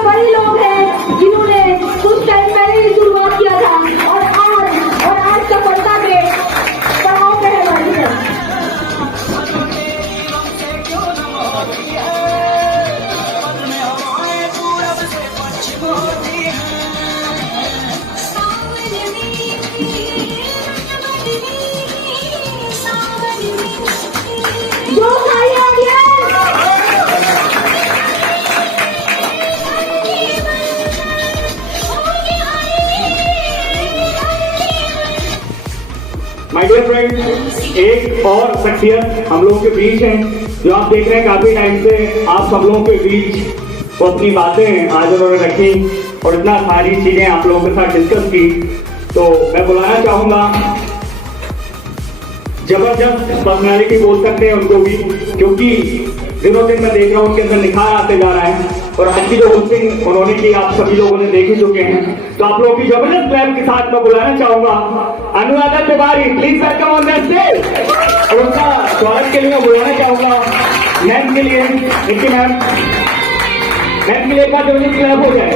वही लोग हैं जिन्होंने कुछ टाइम पहले ही शुरुआत किया था और आज सफलता के पड़ाव पे है हमारी तरफ। जो सारी ऑडियंस माय डियर फ्रेंड्स, एक और शख्सियत हम लोगों के बीच है जो आप देख रहे हैं काफी टाइम से आप सब लोगों के बीच वो अपनी बातें आज उन्होंने रखी और इतना सारी चीजें आप लोगों के साथ डिस्कस की। तो मैं बुलाना चाहूंगा, जबरदस्त पर्सनालिटी बोल सकते हैं उनको भी, क्योंकि दिनों दिन मैं देख रहा हूं उनके अंदर निखार आते जा रहा है और आज की जो होस्टिंग उन्होंने की आप सभी लोगों ने देख ही चुके हैं। तो आप लोगों की जबरदस्त क्लैप के साथ मैं बुलाना चाहूंगा Anuradha Tiwari, please welcome on the stage. और उनका स्वागत के लिए मैं बुलाना चाहूंगा मैम के लिए, निकी मैम के लिए एक बार जबरदस्त क्लैप हो जाए।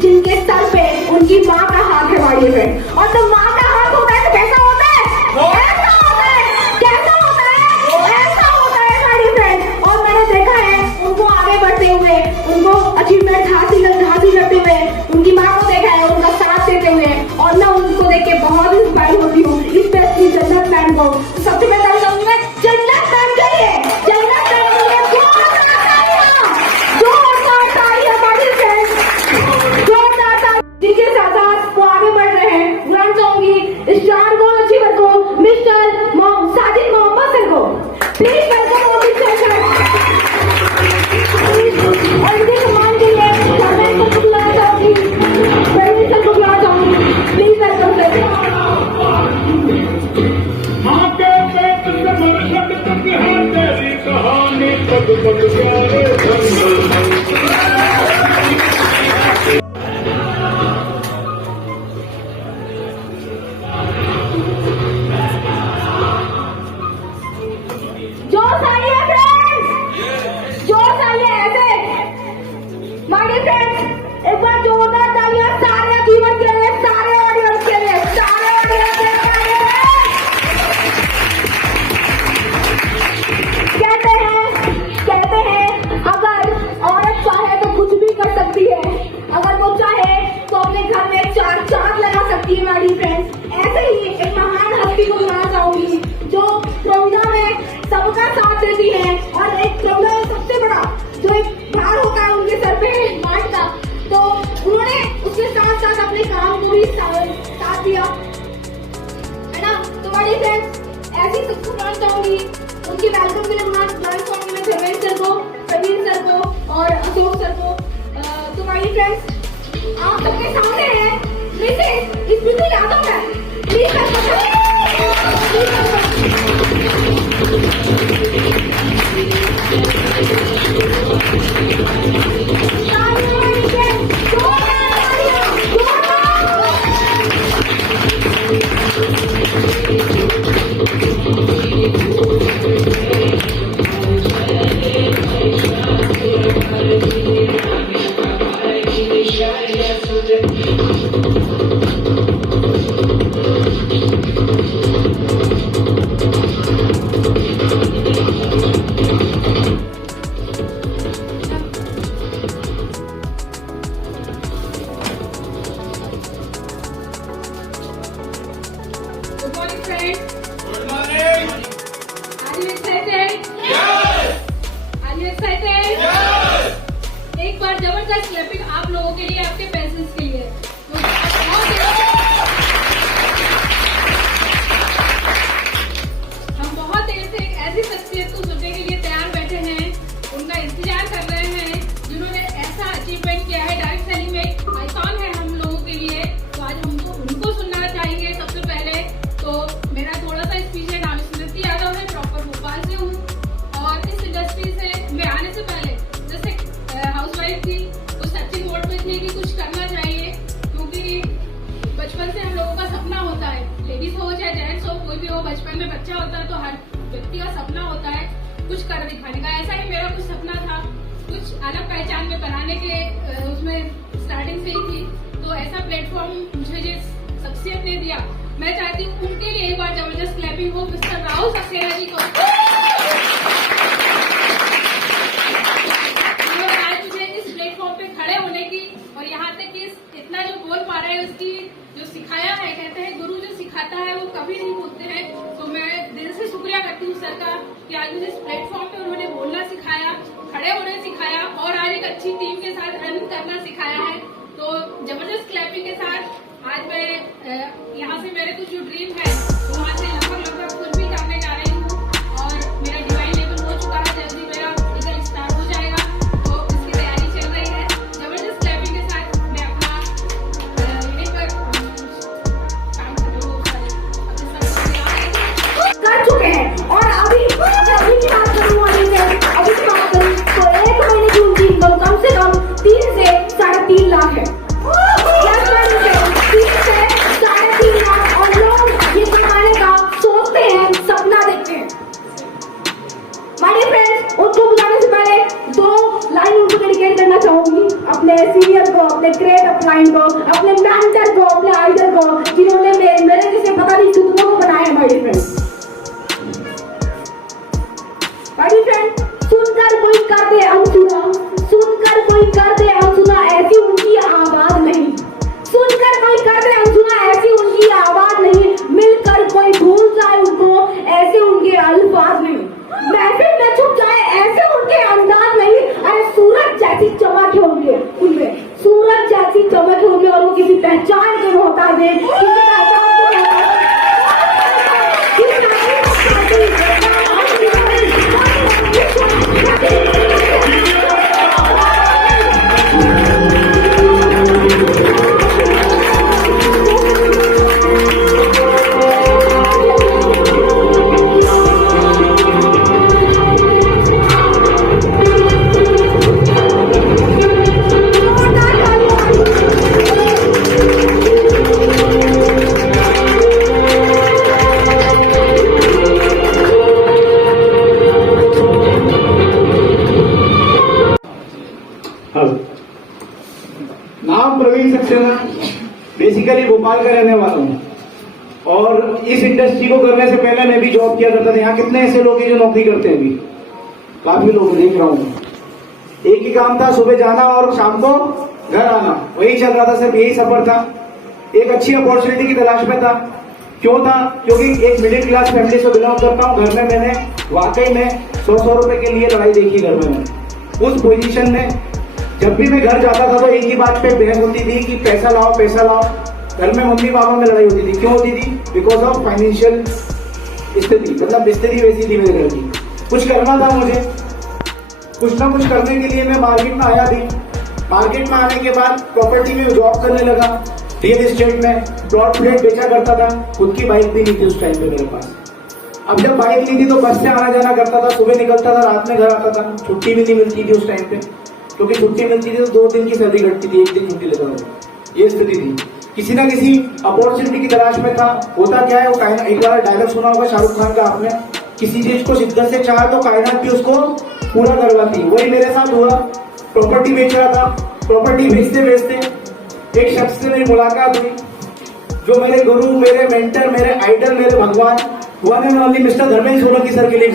जिनके सर पे उनकी माँ का हाथ है हमारी फ्रेंड। और तो माँ का हाथ होता है तो कैसा होता है? ऐसा होता है। कैसा होता है? ऐसा होता है हमारी फ्रेंड। और मैंने देखा है उनको आगे बढ़ते हुए, उनको अचीवमेंट हासिल करते हुए, उनकी माँ को देखा है उनका साथ देते हुए, और मैं उनको देख के बहुत इंस्पायर होती हूँ, स्पेशली जन्नत मैम को। सबसे पहले कहूँगा जन्नत मैम के लिए, जन्नत मैम के लिए जिनके साथ साथ वो आगे बढ़ रहे हैं। बुलाना चाहूंगी स्टार गोल अचीवर को, मिस्टर साजिद मोहम्मद सर को। प्लीज वेलकम और इनके सम्मान के लिए सरपंच सर को बुलाना चाहूंगी, प्रवीण सर को बुलाना चाहूंगी। Please welcome sir. ऐसे ही एक महान हस्ती को बुलाना चाहूंगी जो प्रमिला में सबका साथ देती है, और एक प्रमिला में सबसे बड़ा जो एक भार होता है उनके सर पे मार्ट का, तो उन्होंने उसके साथ साथ अपने काम पूरी साथ दिया है ना। तो बड़ी फ्रेंड्स ऐसी सबको बुलाना चाहूंगी। उनकी वेलकम के लिए बुलाना चाहूंगी मैं धर्मेंद्र सर को, प्रवीण सर को और अशोक सर को। तो बड़ी फ्रेंड्स आप सबके सामने है इस बिल्कुल यादव है। प्लीज वो बचपन में बच्चा होता है तो हर व्यक्ति का सपना होता है कुछ कर दिखाने का। ऐसा ही मेरा कुछ सपना था, कुछ अलग पहचान में बनाने के उसमें स्टार्टिंग से ही थी। तो ऐसा प्लेटफॉर्म मुझे जिस शख्सियत ने दिया, मैं चाहती हूँ उनके लिए एक बार जबरदस्त क्लैपिंग हो मिस्टर राहुल सक्सेना जी को। आज मुझे इस प्लेटफॉर्म पे खड़े होने की और यहाँ तक कि इतना जो बोल पा रहे हैं उसकी जो सिखाया है, कहते हैं गुरु जो सिखाता है वो कभी नहीं भूलते हैं। तो मैं दिल से शुक्रिया करती हूँ सर का कि आज मुझे इस प्लेटफॉर्म पे उन्होंने बोलना सिखाया, खड़े होने सिखाया और आज एक अच्छी टीम के साथ रन करना सिखाया है। तो जबरदस्त क्लैपिंग के साथ आज मैं यहाँ से मेरे कुछ जो ड्रीम है वहाँ से लगभग कुछ भी करने जा रही हूँ और मेरा डिवाइन लेवल हो चुका है, जल्दी मेरा ईगल स्टार हो जाएगा। तो इसकी तैयारी चल रही है। जबरदस्त क्लैपिंग के साथ मैं अपना यहीं पर काम कर रही हूँ, कर चुके हैं। और अभी की बात करूँ, अभी की बात करूँ तो एक महीने की उनकी इनकम कम से कम 3 से 3.5 लाख है। 3 से 3.5 लाख और लोग ये कमाने का सोचते हैं, सपना देखते हैं। माय फ्रेंड्स, उनको बुलाने से पहले 2 लाइन उनको डेडिकेट करना चाहूंगी, अपने सीनियर को, अपने ग्रेट अपलाइन को, अपने मेंटर को, अपने आइडल को, जिन्होंने मेरे जैसे पता नहीं कितनों को बनाया है। माय फ्रेंड्स, सुनकर कोई कर दे अनसुना, सुनकर कोई कर दे अनसुना, ऐसी उनकी आवाज नहीं। सुनकर कोई कर दे अनसुना, ऐसी उनकी आवाज नहीं। मिलकर कोई भूल जाए उनको, ऐसे उनके अल्फाज नहीं। महफिल में छुप जाए, ऐसे उनके अंदाज नहीं। अरे सूरज जैसी चमक है उनमें, सूरज जैसी चमक है उनमें और वो किसी पहचान के होता दे, नाम प्रवीण सक्सेना, बेसिकली भोपाल का रहने वाला हूँ और इस इंडस्ट्री को करने से पहले मैं भी जॉब किया करता था। यहाँ कितने ऐसे लोग हैं जो नौकरी करते हैं? अभी काफी लोग देख रहा हूँ। एक ही काम था, सुबह जाना और शाम को घर आना, वही चल रहा था, सिर्फ यही सफर था। एक अच्छी अपॉर्चुनिटी की तलाश में था। क्यों था? क्योंकि एक मिडिल क्लास फैमिली से बिलोंग करता हूँ। घर में मैंने वाकई में 100 रुपए के लिए लड़ाई देखी घर में। उस पोजीशन में जब भी मैं घर जाता था तो एक ही बात पे बहस होती थी कि पैसा लाओ पैसा लाओ। घर में मम्मी पापा में लड़ाई होती थी। क्यों होती थी? बिकॉज ऑफ फाइनेंशियल स्थिति, मतलब स्थिति वैसी थी मेरे घर की। कुछ करना था मुझे, कुछ ना कुछ करने के लिए मैं मार्केट में आया भी। मार्केट में आने के बाद प्रॉपर्टी में जॉब करने लगा, रियल एस्टेट में प्लॉट फ्लैट बेचा करता था। खुद की बाइक भी नहीं थी उस टाइम पे मेरे पास। अब जब बाइक नहीं थी तो बस से आना जाना करता था, सुबह निकलता था, रात में घर आता था। छुट्टी भी नहीं मिलती थी उस टाइम पे, क्योंकि छुट्टी मिलती थी तो 2 दिन की सैलरी कटती थी, 1 दिन छुट्टी लेता था। ये स्थिति थी। किसी ना किसी अपॉर्चुनिटी की तलाश में था। होता क्या है, वो एक बार डायलॉग सुना होगा शाहरुख खान का आपने, किसी चीज को शिद्दत से चाहा तो कायनात भी उसको पूरा करवाती। वही मेरे साथ हुआ। प्रॉपर्टी बेच रहा था, प्रॉपर्टी बेचते बेचते एक शख्स से मेरी मुलाकात हुई, जो मेरे गुरु, मेरे मेंटर, मेरे आइडल, मेरे भगवान, one and only mister Dharmendra Solanki sir के लिए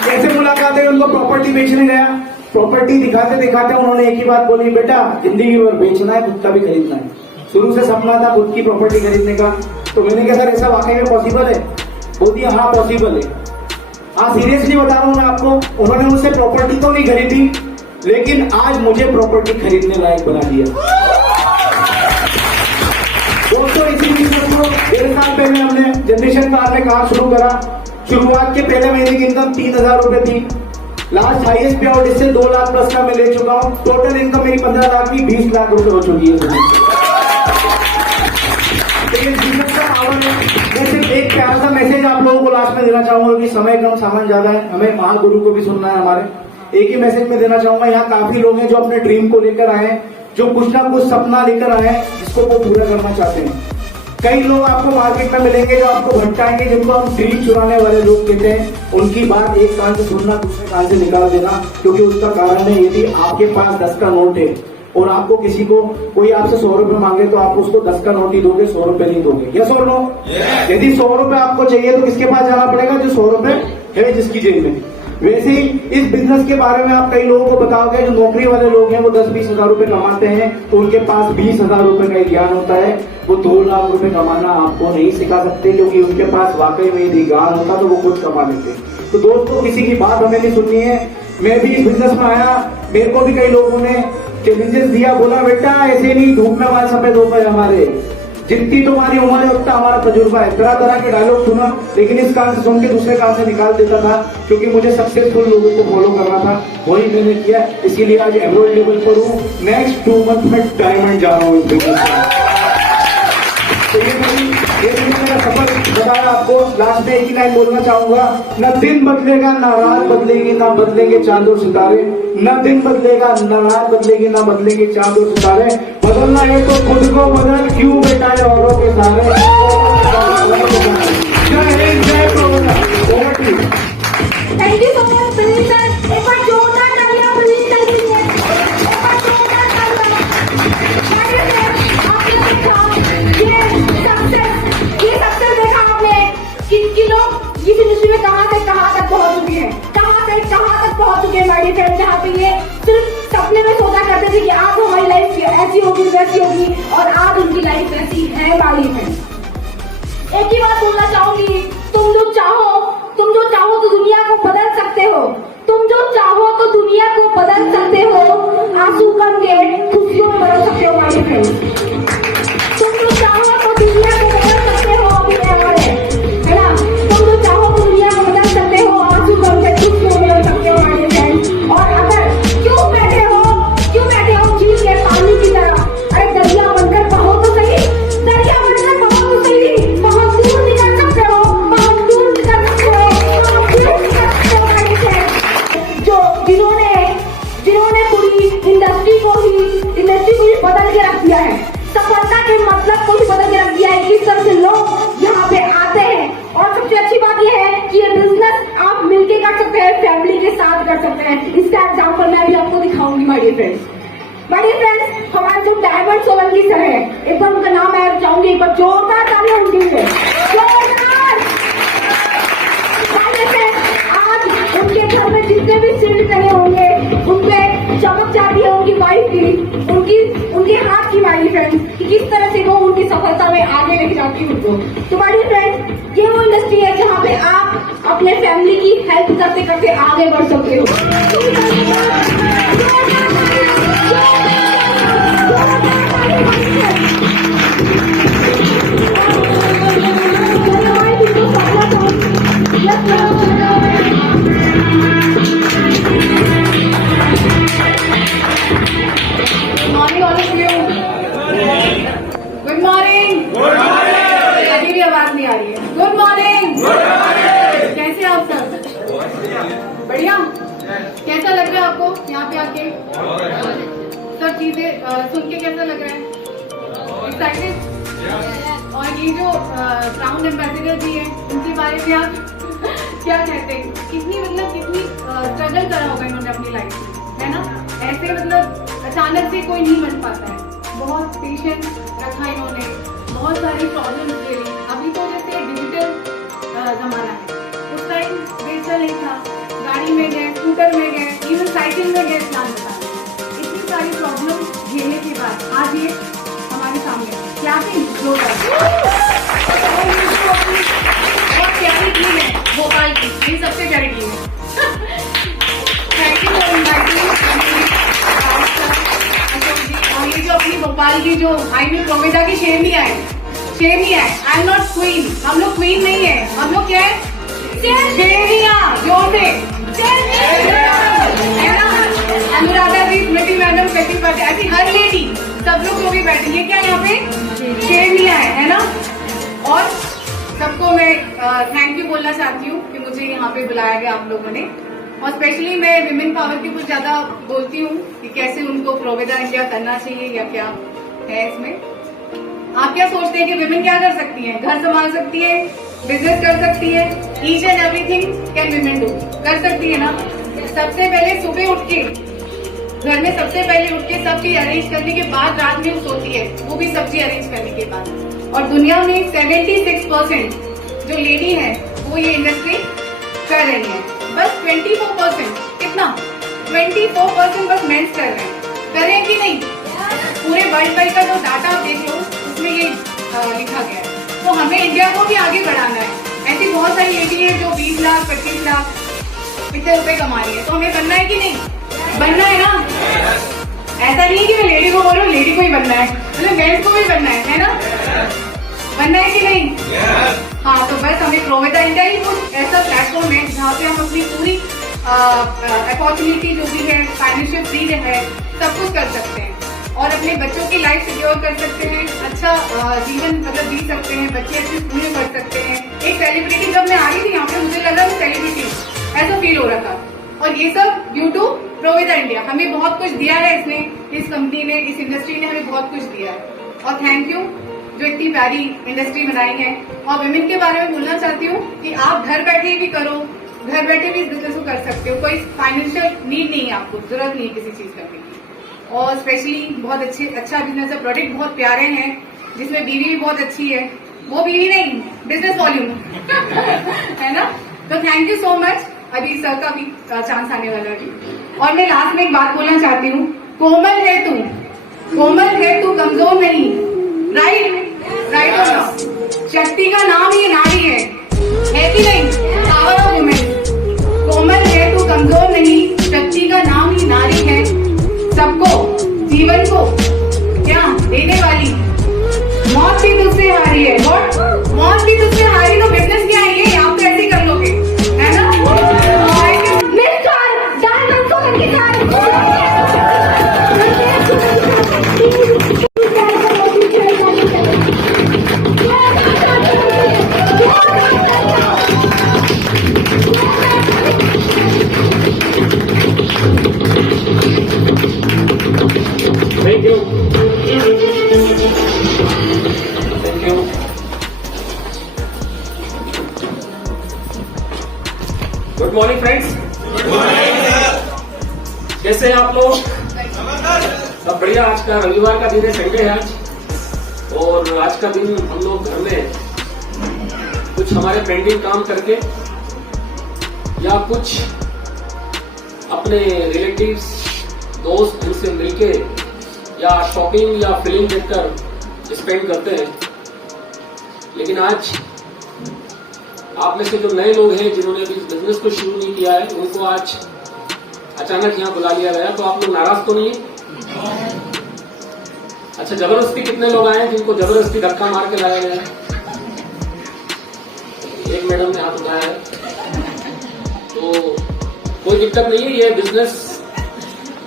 कैसे मुलाकात है? उनको प्रॉपर्टी बेचने गया। प्रॉपर्टी दिखाते दिखाते उन्होंने एक ही बात बोली, बेटा जिंदगी भर बेचना है, खुद का भी खरीदना है। शुरू से सपना था खुद की प्रॉपर्टी खरीदने का। तो मैंने कहा सर ऐसा वाकई में पॉसिबल है? बोलती है हाँ पॉसिबल है। हाँ सीरियसली बता रहा हूँ मैं आपको, उन्होंने मुझसे प्रॉपर्टी तो नहीं खरीदी, लेकिन आज मुझे प्रॉपर्टी खरीदने लायक बना दिया। दोस्तों इसी बिजनेस को 1.5 साल पहले हमने जनरेशन कार में काम शुरू करा। शुरुआत के पहले महीने की इनकम 3000 रुपए थी। लास्ट हाईएस्ट पे आउट इससे 2 लाख प्लस का मैं ले चुका हूँ। टोटल इनकम मेरी 15 लाख की 20 लाख रुपए हो चुकी है। मैं सिर्फ एक प्यार सा मैसेज आप लोगों को लास्ट में देना चाहूंगा कि समय कम सामान ज्यादा है, हमें महागुरु को भी सुनना है। हमारे एक ही मैसेज में देना चाहूंगा, यहाँ काफी लोग हैं जो अपने ड्रीम को लेकर आए हैं, जो कुछ ना कुछ सपना लेकर आए हैं जिसको वो पूरा करना चाहते हैं। कई लोग आपको मार्केट में मिलेंगे जो आपको भटकाएंगे, जिनको हम ड्रीम चुराने वाले लोग कहते हैं। उनकी बात एक कान से सुनना, दूसरे कान से निकाल देना, क्योंकि उसका कारण है यदि आपके पास 10 का नोट है और आपको किसी को कोई आपसे 100 रुपए मांगे तो आप उसको 10 का नोट ही दोगे, 100 रुपए नहीं दोगे। यस और नो? यदि 100 रुपए आपको चाहिए तो किसके पास जाना पड़ेगा? जो 100 रुपए है जिसकी जेब में। वैसे ही इस बिजनेस के बारे में आप कई लोगों को बताओगे, जो नौकरी वाले लोग हैं वो 10-20 हजार रुपए कमाते हैं तो उनके पास 20 हजार रुपए का ज्ञान होता है। वो 2 लाख रुपए कमाना आपको नहीं सिखा सकते, क्योंकि उनके पास वाकई में यदि ज्ञान होता तो वो खुद कमा लेते। तो दोस्तों, किसी की बात हमें नहीं सुननी है। मैं भी इस बिजनेस में आया, मेरे को भी कई लोगों ने चैलेंजेस दिया, बोला बेटा ऐसे नहीं धूप में वाले सफेद हो गए हमारे, जितनी तुम्हारी उम्र है उतना हमारा तजुर्बा है। तरह तरह के डायलॉग सुना, लेकिन इस कान से सुन के दूसरे कान से निकाल देता था, क्योंकि मुझे सक्सेसफुल लोगों को फॉलो करना था। वही मैंने किया, इसीलिए आज एमरोल्ड लेवल पर हूँ। नेक्स्ट 2 मंथ में डायमंड जा रहा हूँ इस बिजनेस में। तो ये मेरा सफर बताया आपको। लास्ट में एक ही लाइन बोलना चाहूंगा, न दिन बदलेगा न रात बदलेगी, न बदलेंगे चांद और सितारे। न दिन बदलेगा न रात बदलेगी, न बदलेंगे चांद और सितारे। बदलना है तो खुद को बदल, क्यों बेटा औरों के सारे। जय हिंद, जय प्रभु। Thank you so much Praveen sir. एक बार जोरदार तालियां प्रवीण सर के लिए। एक बार जोरदार तालियां। ये सक्सेस देखा आपने कि लोग इस इंडस्ट्री में कहां तक पहुंच चुके हैं, कहां तक पहुंच चुके हैं माय फ्रेंड। जहां पे ये सिर्फ सपने में सोचा करते थे कि आज हमारी लाइफ ऐसी होगी वैसी होगी, और आज उनकी लाइफ ऐसी है वाली है। एक ही बात बोलना चाहूंगी, तुम जो चाहो तो दुनिया को बदल सकते हो। तुम जो चाहो तो दुनिया को बदल सकते हो। आंसू कम के खुशियों में बदल सकते हो माय फ्रेंड। तुम जो चाहो तो दुनिया को बदल सकते हो, अभी है ना। तुम जो चाहो तो दुनिया को बदल सकते हो, आंसू कम के खुशियों में बदल सकते हो माय फ्रेंड। और अगर क्यों बैठे हो झील के पानी की तरह, अरे दरिया बनकर बहो तो सही, दरिया बनकर बहो तो सही। बहुत दूर निकल सकते हो, बहुत दूर निकल सकते हो, बहुत दूर निकल सकते हो माय फ्रेंड। जिन्होंने पूरी इंडस्ट्री को ही बदल के रख दिया है, सफलता के मतलब को भी बदल के रख दिया है। किस तरह से लोग यहाँ पे आते हैं। और सबसे अच्छी बात यह है कि ये बिजनेस आप मिलके कर सकते हैं, फैमिली के साथ कर सकते हैं। इसका एग्जाम्पल मैं भी आपको दिखाऊंगी my dear friends. My dear friends, हमारे जो डायमंड सोलंकी सर है, एक बार उनका नाम मैं चाहूंगी, एक बार जोरदार तालियां उनके लिए। आज उनके घर में जितने भी सील करे होंगे उनपे चमक जाती है उनकी वाइफ की, उनके हाथ की माय फ्रेंड्स, कि किस तरह से वो उनकी सफलता में आगे लेके जाती है उनको। तो माय फ्रेंड्स, ये वो इंडस्ट्री है जहाँ पे आप अपने फैमिली की हेल्प करते करते आगे बढ़ सकते हो। Morning all of you. Good morning. अभी भी आवाज नहीं आ रही है। Good morning. कैसे आप सब? बढ़िया। कैसा लग रहा है आपको यहाँ पे आके? सब चीजें सुन के कैसा लग रहा है? एक्साइटेड? और ये जो ब्राउन एम्बेसडर जी है, उनके बारे में आप क्या कहते हैं? कितनी स्ट्रगल करा होगा इन्होंने अपनी लाइफ में, है ना। ऐसे अचानक से कोई नहीं बन पाता है। बहुत पेशेंस रखा इन्होंने, बहुत सारी प्रॉब्लम्स ले ली। अभी तो जैसे डिजिटल जमाना है, उस टाइम डिजिटल नहीं था। गाड़ी में गए, स्कूटर में गए, इवन साइकिल में गए प्लान बता। इतनी सारी प्रॉब्लम झेलने के बाद आज ये हमारे सामने क्या बहुत प्यारी टीम है भोपाल की, ये सबसे प्यारी टीम है। Thank you for inviting. और ये जो अपनी भोपाल की जो आई में प्रोमेजा की शेरनी है, आई एम नॉट क्वीन। हम लोग क्वीन नहीं है, हम लोग क्या है? शेरनिया। जोर से अनुराधा जी, स्मृति मैडम, प्रति पाटिल, ऐसी हर लेडी, सब लोग जो भी बैठे, ये क्या यहाँ पे शेरनिया है ना। और सबको मैं थैंक यू बोलना चाहती हूँ कि मुझे यहाँ पे बुलाया गया आप लोगों ने। और स्पेशली मैं विमेन पावर के कुछ ज्यादा बोलती हूँ कि कैसे उनको प्रोविडा इंडिया करना चाहिए या क्या है इसमें। आप क्या सोचते हैं कि विमेन क्या कर सकती हैं? घर संभाल सकती है, बिजनेस कर सकती है, each and everything can women do, कर सकती है ना। सबसे पहले सुबह उठ के घर में सबसे पहले उठ के सब चीज अरेंज करने के बाद रात में सोती है, वो भी सब्जी अरेंज करने के बाद। और दुनिया में 76% जो लेडी है वो ये इंडस्ट्री कर रही है। बस 24% कितना 24% बस मेंस कर रहे हैं। कर रहे हैं कि नहीं? पूरे वर्ल्ड वाइड का जो डाटा आप देख लो उसमें ये लिखा गया है। तो हमें इंडिया को भी आगे बढ़ाना है। ऐसी बहुत सारी लेडी है जो 20 लाख 25 लाख इतने रुपए कमा रही है, तो हमें बनना है कि नहीं? बनना है ना। ऐसा नहीं कि मैं लेडी को बोल रहा हूँ लेडी को ही बनना है, मतलब मेंस को भी बनना है ना। बनना है कि नहीं? हाँ, तो बस हमें प्रोविडा इंडिया ही कुछ ऐसा प्लेटफॉर्म है जहाँ पे हम अपनी पूरी अपॉर्चुनिटी जो भी है, फाइनेंशियल फ्रीडम है, सब कुछ कर सकते हैं और अपने बच्चों की लाइफ सिक्योर कर सकते हैं, अच्छा जीवन मतलब जी सकते हैं, बच्चे अच्छे स्कूल में पढ़ सकते हैं। एक सेलिब्रिटी जब मैं आ रही थी यहाँ पे मुझे लगा मैं सेलिब्रिटी हूँ, ऐसा फील हो रहा था। और ये सब ड्यू टू प्रोविडा इंडिया। हमें बहुत कुछ दिया है इसने, इस कंपनी ने, इस इंडस्ट्री ने हमें बहुत कुछ दिया है और थैंक यू जो इतनी प्यारी इंडस्ट्री बनाई है। और विमेन के बारे में बोलना चाहती हूँ कि आप घर बैठे भी करो, घर बैठे भी इस बिजनेस को कर सकते हो, कोई फाइनेंशियल नीड नहीं है, आपको जरूरत नहीं है किसी चीज करने की। और स्पेशली बहुत अच्छा बिजनेस है, प्रोडक्ट बहुत प्यारे हैं, जिसमें बीवी भी बहुत अच्छी है, वो बीवी नहीं बिजनेस वॉल्यूम है ना। तो थैंक यू सो मच। अभी सर का भी चांस आने वाला है। और मैं लास्ट में एक बात बोलना चाहती हूँ, कोमल है तू, कोमल है तू, कमजोर नहीं। राइट और नॉट? शक्ति का नाम ही नारी है कि नहीं? Power of women. कोमल है तू, कमजोर नहीं, शक्ति का नाम ही नारी है, सबको जीवन को क्या देने वाली। मौत भी तुझसे हारी है, मौत भी तुझसे हारी, तो बिजनेस क्या है ये? आप तो ऐसे कर लोगे, है ना। Thank you. Thank you. Good morning friends. कैसे हैं आप लोग? सब बढ़िया। आज का रविवार का दिन है, संडे है आज, और आज का दिन हम लोग घर में कुछ हमारे पेंडिंग काम करके या कुछ अपने रिलेटिव्स दोस्त उनसे मिलके या शॉपिंग या फिल्म देखकर स्पेंड करते हैं। लेकिन आज आप में से जो नए लोग हैं जिन्होंने अभी इस बिजनेस को शुरू नहीं किया है, उनको आज अचानक यहाँ बुला लिया गया, तो आप लोग नाराज तो नहीं है? अच्छा, जबरदस्ती कितने लोग आए हैं जिनको जबरदस्ती धक्का मार के लाया गया है? एक मैडम ने हाथ उठाया है, तो कोई दिक्कत नहीं है। ये बिजनेस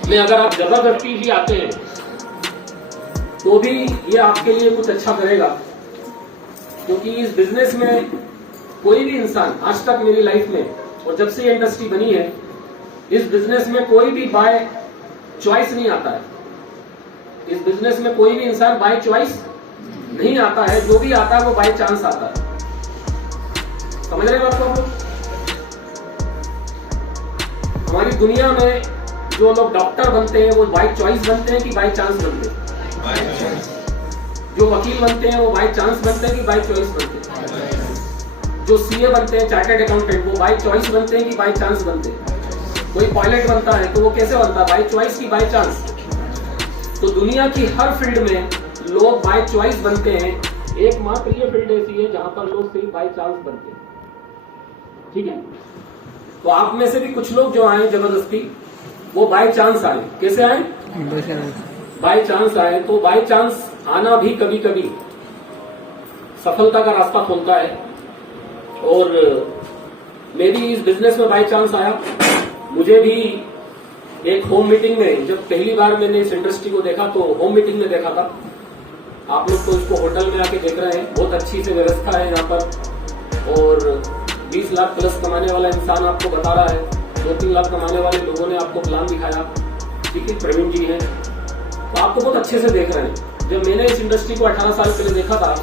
में अगर आप जबरदस्ती भी आते हैं तो भी ये आपके लिए कुछ अच्छा करेगा, क्योंकि इस बिजनेस में कोई भी इंसान आज तक मेरी लाइफ में, और जब से ये इंडस्ट्री बनी है, इस बिजनेस में कोई भी बाय चॉइस नहीं आता है। इस बिजनेस में कोई भी इंसान बाय चॉइस नहीं आता है, जो भी आता है वो बाय चांस आता है। समझ रहे हैं बात को आप लोग? हमारी दुनिया में जो लोग डॉक्टर बनते हैं वो बाय चॉइस बनते हैं कि बाय चांस बनते हैं? जो वकील बनते हैं वो बाय चांस बनते हैं कि बाय चॉइस बनते हैं? जो सीए बनते हैं, चार्टर्ड अकाउंटेंट, वो बाय चॉइस बनते हैं कि बाय चांस बनते हैं? कोई पायलट बनता है तो वो कैसे बनता है, बाय चॉइस की बाय चांस? तो दुनिया की हर फील्ड में लोग बाय चॉइस बनते हैं, एकमात्र ये फील्ड ऐसी है जहां पर लोग सिर्फ बाय चांस बनते हैं। ठीक है, तो आप में से भी कुछ लोग जो आए जबरदस्ती, वो बाय चांस आए। कैसे आए? बाय चांस आए। तो बाय चांस आना भी कभी कभी सफलता का रास्ता खोलता है, और मैं भी इस बिजनेस में बाय चांस आया। मुझे भी एक होम मीटिंग में, जब पहली बार मैंने इस इंडस्ट्री को देखा तो होम मीटिंग में देखा था। आप लोग तो इसको होटल में आके देख रहे हैं, बहुत अच्छी से व्यवस्था है यहाँ पर, और 20 लाख प्लस कमाने वाला इंसान आपको बता रहा है 2-3 लाख कमाने वाले लोगों ने आपको प्लान दिखाया, ठीक है, प्रवीण जी हैं, तो आपको बहुत अच्छे से देख रहे हैं। जब मैंने इस इंडस्ट्री को 18 साल पहले देखा था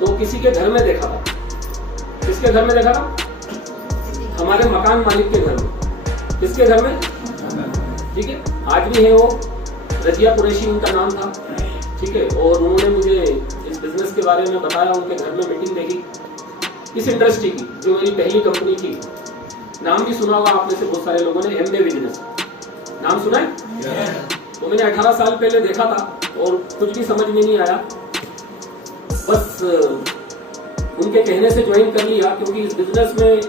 तो किसी के घर में देखा था। किसके घर में देखा था? हमारे मकान मालिक के घर में। किसके घर में? ठीक है, आज भी है वो, रजिया कुरैशी उनका नाम था, ठीक है, और उन्होंने मुझे इस बिजनेस के बारे में बताया। उनके घर में मीटिंग देखी इस इंडस्ट्री की, जो मेरी पहली कंपनी थी। नाम भी सुना होगा आप में से बहुत सारे लोगों ने, एमबे बिजनेस, नाम सुना है? तो मैंने 18 साल पहले देखा था और कुछ भी समझ में नहीं आया, बस उनके कहने से ज्वाइन कर लिया। क्योंकि इस बिजनेस में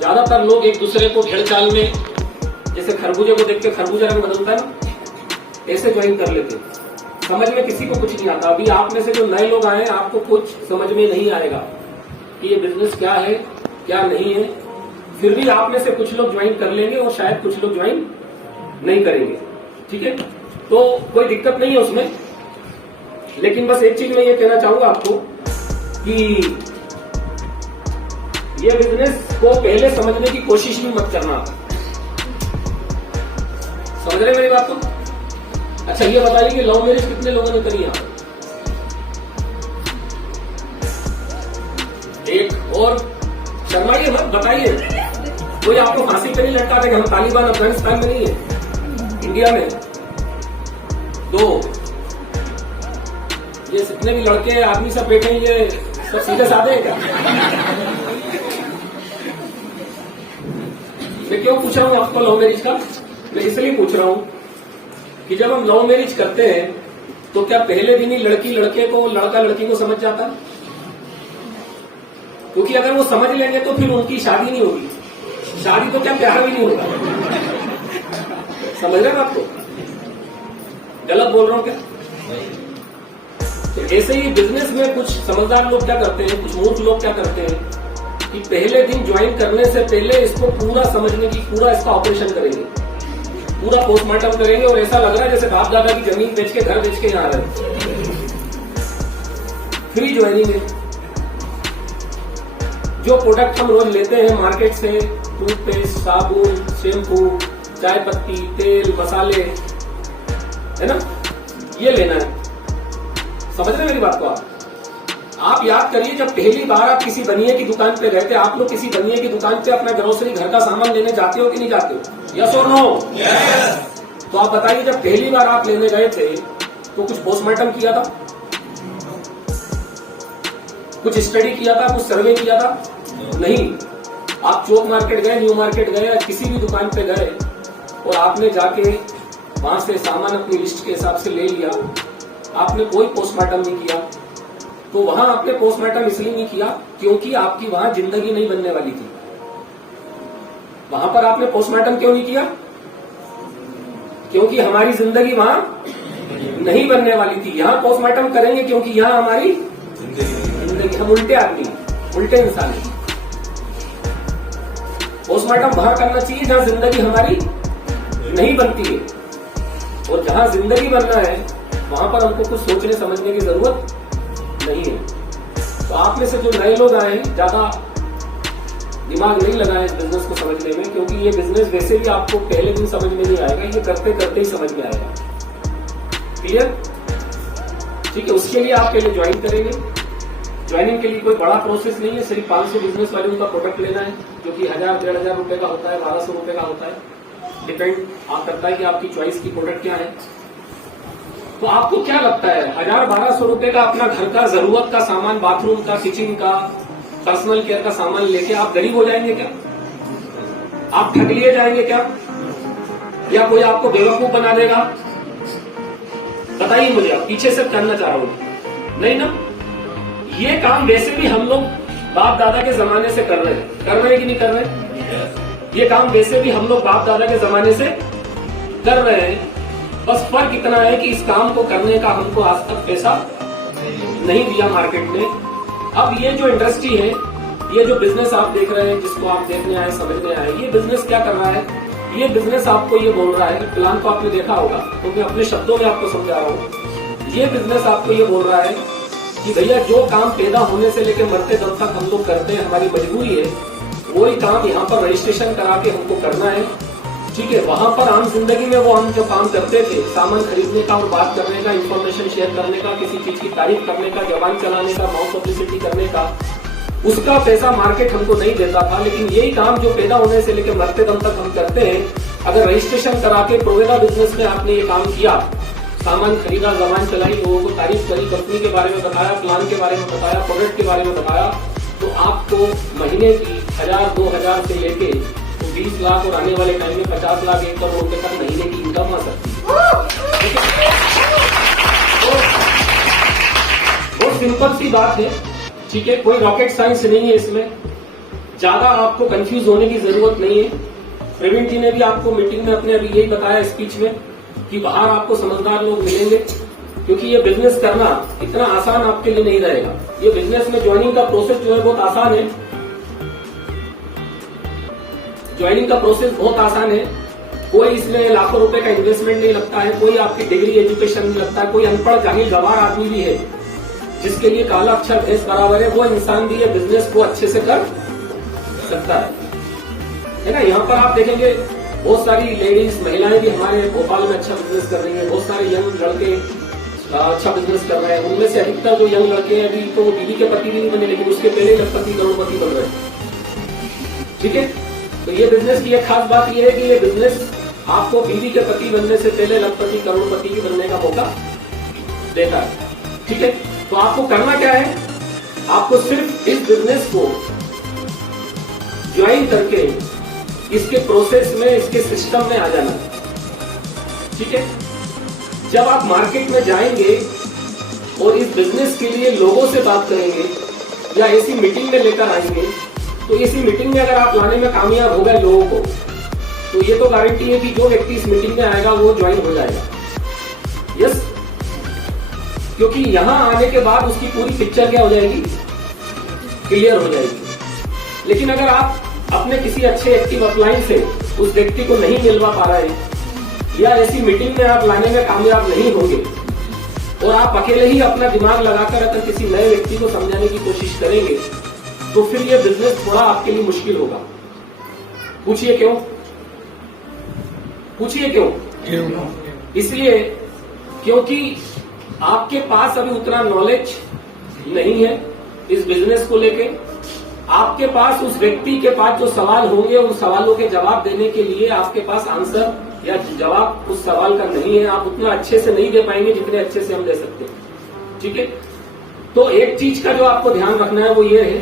ज्यादातर लोग एक दूसरे को भेड़ चाल में, जैसे खरबूजे को देख के खरबूजा रंग बदलता है ना, ऐसे ज्वाइन कर लेते। समझ में किसी को कुछ नहीं आता। अभी आप में से जो नए लोग आए, आपको कुछ समझ में नहीं आएगा कि ये बिजनेस क्या है क्या नहीं है। फिर भी आप में से कुछ लोग ज्वाइन कर लेंगे और शायद कुछ लोग ज्वाइन नहीं करेंगे, ठीक है, तो कोई दिक्कत नहीं है उसमें। लेकिन बस एक चीज मैं ये कहना चाहूंगा आपको कि ये बिजनेस को पहले समझने की कोशिश भी मत करना। समझ रहे मेरी बात को? अच्छा, ये बताइए कि लव मैरिज कितने लोगों ने करी यहाँ? एक और शर्माइए मत, बताइए। कोई आपको फांसी पे नहीं लटका देगा। हम तालिबान अफगानिस्तान में नहीं है, इंडिया में। तो ये जितने भी लड़के आदमी सब बैठे हैं, ये सब सीधे साधे हैं क्या? मैं क्यों पूछ रहा हूँ आपको लव मैरिज का? मैं इसलिए पूछ रहा हूँ कि जब हम लव मैरिज करते हैं तो क्या पहले दिन ही लड़की लड़के को, लड़का लड़की को समझ जाता है? क्योंकि अगर वो समझ लेंगे तो फिर उनकी शादी नहीं होगी। शादी तो क्या, प्यार भी नहीं होगा। समझ रहे हैं आपको? गलत बोल रहा हूं क्या? तो ऐसे ही बिजनेस में कुछ समझदार लोग क्या करते हैं, कुछ मूर्ख लोग क्या करते हैं कि पहले दिन ज्वाइन करने से पहले इसको पूरा समझने की, पूरा इसका ऑपरेशन करेंगे, पूरा पोस्टमार्टम करेंगे, और ऐसा लग रहा है जैसे बाप दादा की जमीन बेच के, घर बेच के यहाँ आ रहे। फ्री ज्वाइनिंग है। जो प्रोडक्ट हम रोज लेते हैं मार्केट से, टूथपेस्ट, साबुन, शैम्पू, चाय पत्ती, तेल, मसाले, है ना, ये लेना है। समझ रहे मेरी बात को? आप याद करिए, जब पहली बार आप किसी बनिए की दुकान पे गए थे, आप लोग किसी बनिए की दुकान पे अपना ग्रोसरी, घर का सामान लेने जाते हो कि नहीं जाते हो? यस और नो? तो आप बताइए, जब पहली बार आप लेने गए थे तो कुछ पोस्टमार्टम किया था, कुछ स्टडी किया था, कुछ सर्वे किया था? नहीं। आप चौक मार्केट गए, न्यू मार्केट गए, या किसी भी दुकान पे गए और आपने जाके वहां से सामान अपनी लिस्ट के हिसाब से ले लिया, आपने कोई पोस्टमार्टम नहीं किया। तो वहां आपने पोस्टमार्टम इसलिए नहीं किया क्योंकि आपकी वहां जिंदगी नहीं बनने वाली थी। वहां पर आपने पोस्टमार्टम क्यों नहीं किया? क्योंकि हमारी जिंदगी वहां नहीं बनने वाली थी। यहां पोस्टमार्टम करेंगे क्योंकि यहां हमारी जिंदगी, हम उल्टे आदमी, उल्टे इंसान हैं। पोस्टमार्टम वहां करना चाहिए जहां जिंदगी हमारी नहीं बनती है, और जहां जिंदगी बनना है वहां पर हमको कुछ सोचने समझने की जरूरत नहीं है। तो आप में से जो नए लोग आए हैं, ज्यादा दिमाग नहीं लगाए इस बिजनेस को समझने में, क्योंकि ये बिजनेस वैसे भी आपको पहले दिन समझ में नहीं आएगा, ये करते करते ही समझ में आएगा। क्लियर? ठीक है, उसके लिए आप पहले ज्वाइन करेंगे। ज्वाइनिंग के लिए कोई बड़ा प्रोसेस नहीं है, सिर्फ 500 बिजनेस वालों का प्रोडक्ट लेना है, जो कि 1000-1500 रुपए का होता है, 1200 रुपए का होता है। डिपेंड आप करता है कि आपकी चॉइस की प्रोडक्ट क्या है। तो आपको क्या लगता है, 1000-1200 रुपए का अपना घर का जरूरत का सामान, बाथरूम का, किचन का, पर्सनल केयर का सामान लेके आप गरीब हो जाएंगे क्या? आप ठग लिए जाएंगे क्या? या कोई आपको बेवकूफ बना देगा? बताइए मुझे, आप पीछे से करना चाह रहा हूं? नहीं ना। ये काम वैसे भी हम लोग बाप दादा के जमाने से कर रहे हैं कि नहीं कर रहे हैं? ये काम वैसे भी हम लोग बाप दादा के जमाने से कर रहे हैं। बस फर्क इतना है कि इस काम को करने का हमको आज तक पैसा नहीं दिया मार्केट ने। अब ये जो इंडस्ट्री है, ये जो बिजनेस आप देख रहे हैं, जिसको आप देखने आए, समझने आए, ये बिजनेस क्या कर रहा है? ये बिजनेस आपको ये बोल रहा है, प्लान को आपने देखा होगा, तो मैं अपने शब्दों में आपको समझा रहा हूँ। ये बिजनेस आपको ये बोल रहा है कि भैया जो काम पैदा होने से लेकर मरते दम तक हम लोग करते हैं, हमारी मजबूरी है, वही काम यहाँ पर रजिस्ट्रेशन करा के हमको करना है। ठीक है, वहां पर आम जिंदगी में वो हम जो काम करते थे, सामान खरीदने का और बात करने का, इंफॉर्मेशन शेयर करने का, किसी चीज की तारीफ करने का, जबान चलाने का, माउथ पब्लिसिटी करने का, उसका पैसा मार्केट हमको नहीं देता था। लेकिन यही काम जो पैदा होने से लेकर मरते दम तक हम करते हैं, अगर रजिस्ट्रेशन करा के प्रोवेदा बिजनेस में आपने ये काम किया, सामान खरीदा, जबान चलाई, लोगों को तारीफ करी, कंपनी के बारे में बताया, प्लान के बारे में बताया, प्रोडक्ट के बारे में बताया, तो आपको महीने की 1000-2000 से लेके 20 लाख और आने वाले टाइम में 50 लाख 1 करोड़ रुपए तक महीने की इनकम आ सकती है। बहुत सिंपल सी बात है। ठीक है, कोई रॉकेट साइंस नहीं है इसमें, ज्यादा आपको कंफ्यूज होने की जरूरत नहीं है। प्रवीण जी ने भी आपको मीटिंग में अपने अभी यही बताया स्पीच में कि बाहर आपको समझदार लोग मिलेंगे, क्योंकि ये बिजनेस करना इतना आसान आपके लिए नहीं रहेगा। ये बिजनेस में ज्वाइनिंग का प्रोसेस जो है बहुत आसान है। ज्वाइनिंग का प्रोसेस बहुत आसान है। कोई इसमें लाखों रुपए का इन्वेस्टमेंट नहीं लगता है, कोई आपकी डिग्री एजुकेशन नहीं लगता है, कोई अनपढ़ जाहिल गवार आदमी भी है जिसके लिए काला अक्षर भैंस बराबर है, वो इंसान भी ये बिजनेस को अच्छे से कर सकता है ना। यहाँ पर आप देखेंगे बहुत सारी लेडीज, महिलाएं भी हमारे भोपाल में अच्छा बिजनेस कर रही है, बहुत सारे यंग लड़के अच्छा बिजनेस कर रहे हैं। उनमें से अधिकतर जो यंग लड़के हैं अभी तो बीवी के पति भी नहीं बने, लेकिन उसके पहले लखपति करोड़पति बन रहे हैं। ठीक है, तो ये बिजनेस की एक खास बात ये है कि ये बिजनेस आपको बीवी के पति बनने से पहले लखपति करोड़पति भी बनने का मौका देता है। ठीक है, तो आपको करना क्या है, आपको सिर्फ इस बिजनेस को ज्वाइन करके इसके प्रोसेस में, इसके सिस्टम में आ जाना। ठीक है, जब आप मार्केट में जाएंगे और इस बिजनेस के लिए लोगों से बात करेंगे या ऐसी मीटिंग में लेकर आएंगे, तो इसी मीटिंग में अगर आप लाने में कामयाब हो गए लोगों को, तो ये तो गारंटी है कि जो व्यक्ति इस मीटिंग में आएगा वो ज्वाइन हो जाएगा। यस, क्योंकि यहां आने के बाद उसकी पूरी पिक्चर क्या हो जाएगी, क्लियर हो जाएगी। लेकिन अगर आप अपने किसी अच्छे एक्टिव अपलाइन से उस व्यक्ति को नहीं मिलवा पा रहे हैं, या ऐसी मीटिंग में आप लाने में कामयाब नहीं होंगे और आप अकेले ही अपना दिमाग लगाकर अगर किसी नए व्यक्ति को समझाने की कोशिश करेंगे, तो फिर यह बिजनेस थोड़ा आपके लिए मुश्किल होगा। पूछिए क्यों? पूछिए क्यों? इसलिए क्योंकि आपके पास अभी उतना नॉलेज नहीं है इस बिजनेस को लेके। आपके पास उस व्यक्ति के पास जो सवाल होंगे, उन सवालों के जवाब देने के लिए आपके पास आंसर या जवाब उस सवाल का नहीं है। आप उतना अच्छे से नहीं दे पाएंगे जितने अच्छे से हम दे सकते हैं। ठीक है, तो एक चीज का जो आपको ध्यान रखना है वो ये है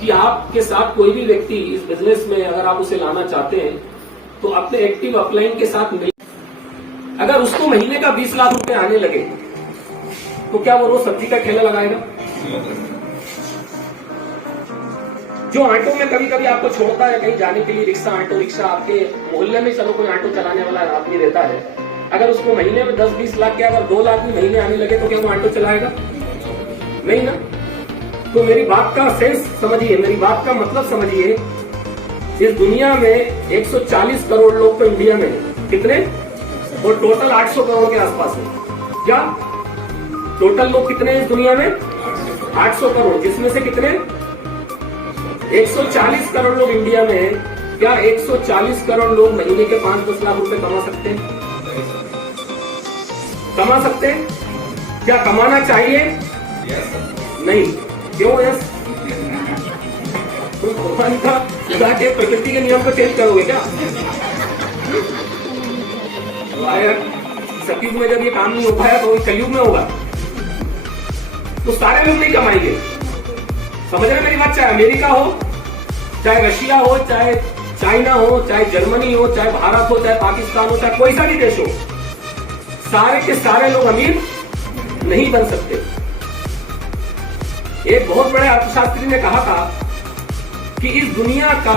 कि आपके साथ कोई भी व्यक्ति इस बिजनेस में अगर आप उसे लाना चाहते हैं, तो अपने एक्टिव अपलाइन के साथ मिल, अगर उसको महीने का 20 लाख रुपए आने लगे, तो क्या वो रोज सब्जी का ठेला लगाएगा? जो ऑटो में कभी कभी आपको छोड़ता है कहीं जाने के लिए, रिक्शा, ऑटो रिक्शा, आपके मोहल्ले में चलो कोई ऑटो चलाने वाला आदमी रहता है, अगर उसको महीने में 10-20 लाख के अगर 2 लाख भी महीने आने लगे, तो क्या वो ऑटो चलाएगा? नहीं ना। तो मेरी बात का सेंस समझिए, मेरी बात का मतलब समझिए। इस दुनिया में 140 करोड़ लोग तो इंडिया में है। कितने? और टोटल 800 करोड़ के आसपास है। क्या टोटल लोग कितने हैं इस दुनिया में? 800 करोड़, जिसमें से कितने? 140 करोड़ लोग इंडिया में हैं। क्या 140 करोड़ लोग महीने के 5-10 लाख रुपए कमा सकते हैं? कमा सकते हैं? क्या कमाना चाहिए? नहीं। क्यों? यस, तुम भगवान का खुदा के प्रकृति के नियम को चेंज करोगे क्या? सतयुग में जब ये काम नहीं हो पाया तो कलयुग में होगा, तो सारे लोग नहीं कमाएंगे। समझ रहे मेरी बात? चाहे अमेरिका हो, चाहे रशिया हो, चाहे चाइना हो, चाहे जर्मनी हो, चाहे भारत हो, चाहे पाकिस्तान हो, चाहे कोई सा भी देश हो, सारे के सारे लोग अमीर नहीं बन सकते। एक बहुत बड़े अर्थशास्त्री ने कहा था कि इस दुनिया का,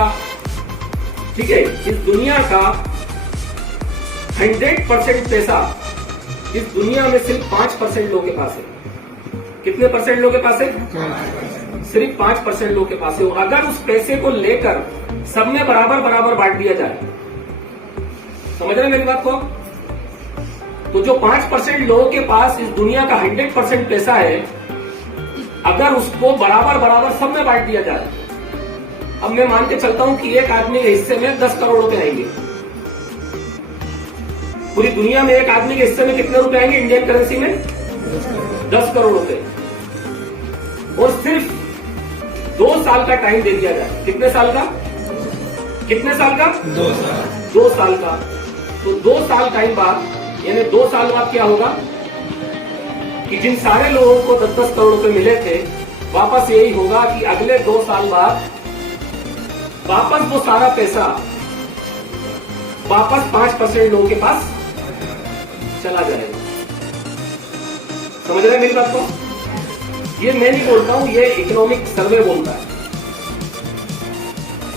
ठीक है, इस दुनिया का 100% पैसा इस दुनिया में सिर्फ 5% लोगों के पास है। कितने परसेंट लोगों के पास है? सिर्फ 5% लोगों के पास है। अगर उस पैसे को लेकर सब में बराबर बराबर बांट दिया जाए, समझ रहे मेरी बात को? तो जो 5% लोगों के पास इस दुनिया का 100% पैसा है, अगर उसको बराबर बराबर सब में बांट दिया जाए, अब मैं मान के चलता हूं कि एक आदमी के हिस्से में 10 करोड़ रुपए आएंगे। पूरी दुनिया में एक आदमी के हिस्से में कितने रुपए आएंगे इंडियन करेंसी में? 10 करोड़ रुपए। और सिर्फ 2 साल का टाइम दे दिया जाए। कितने साल का? कितने साल का? 2 साल का। तो 2 साल टाइम बाद, यानी 2 साल बाद क्या होगा कि जिन सारे लोगों को 10-10 करोड़ रुपए मिले थे, वापस यही होगा कि अगले 2 साल बाद वापस वो सारा पैसा वापस 5% लोगों के पास चला जाएगा। समझ रहे हैं मेरी बात को? ये मैं नहीं बोलता हूं, ये इकोनॉमिक सर्वे बोलता है,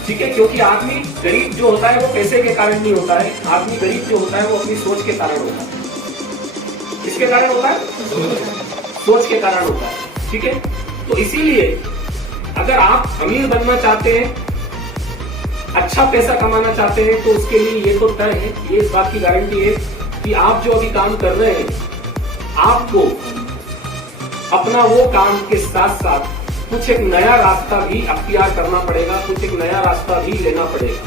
ठीक है? क्योंकि आदमी गरीब जो होता है वो पैसे के कारण नहीं होता है। आदमी गरीब जो होता है वो अपनी सोच के कारण होता है। किसके कारण होता है? सोच के कारण होता है, ठीक है? तो इसीलिए अगर आप अमीर बनना चाहते हैं, अच्छा पैसा कमाना चाहते हैं, तो उसके लिए ये तो तय है, ये इस बात की गारंटी है कि आप जो अभी काम कर रहे हैं, आपको अपना वो काम के साथ साथ कुछ एक नया रास्ता भी अख्तियार करना पड़ेगा, कुछ एक नया रास्ता भी लेना पड़ेगा।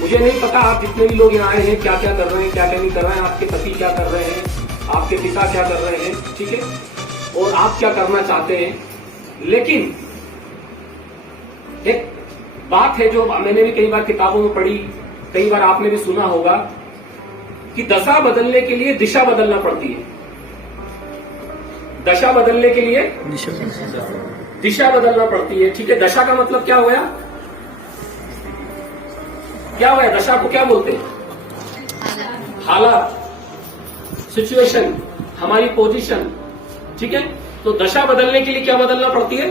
मुझे नहीं पता आप जितने भी लोग यहाँ आए हैं क्या क्या कर रहे हैं, क्या क्या नहीं कर रहे हैं, आपके पति क्या कर रहे हैं, आपके पिता क्या कर रहे हैं, ठीक है, और आप क्या करना चाहते हैं। लेकिन एक बात है जो मैंने भी कई बार किताबों में पढ़ी, कई बार आपने भी सुना होगा कि दशा बदलने के लिए दिशा बदलना पड़ती है। दशा बदलने के लिए दिशा बदलना पड़ती है, ठीक है? दशा का मतलब क्या हुआ? क्या हुआ? दशा को क्या बोलते हैं? हालात, सिचुएशन, हमारी पोजीशन, ठीक है? तो दशा बदलने के लिए क्या बदलना पड़ती है?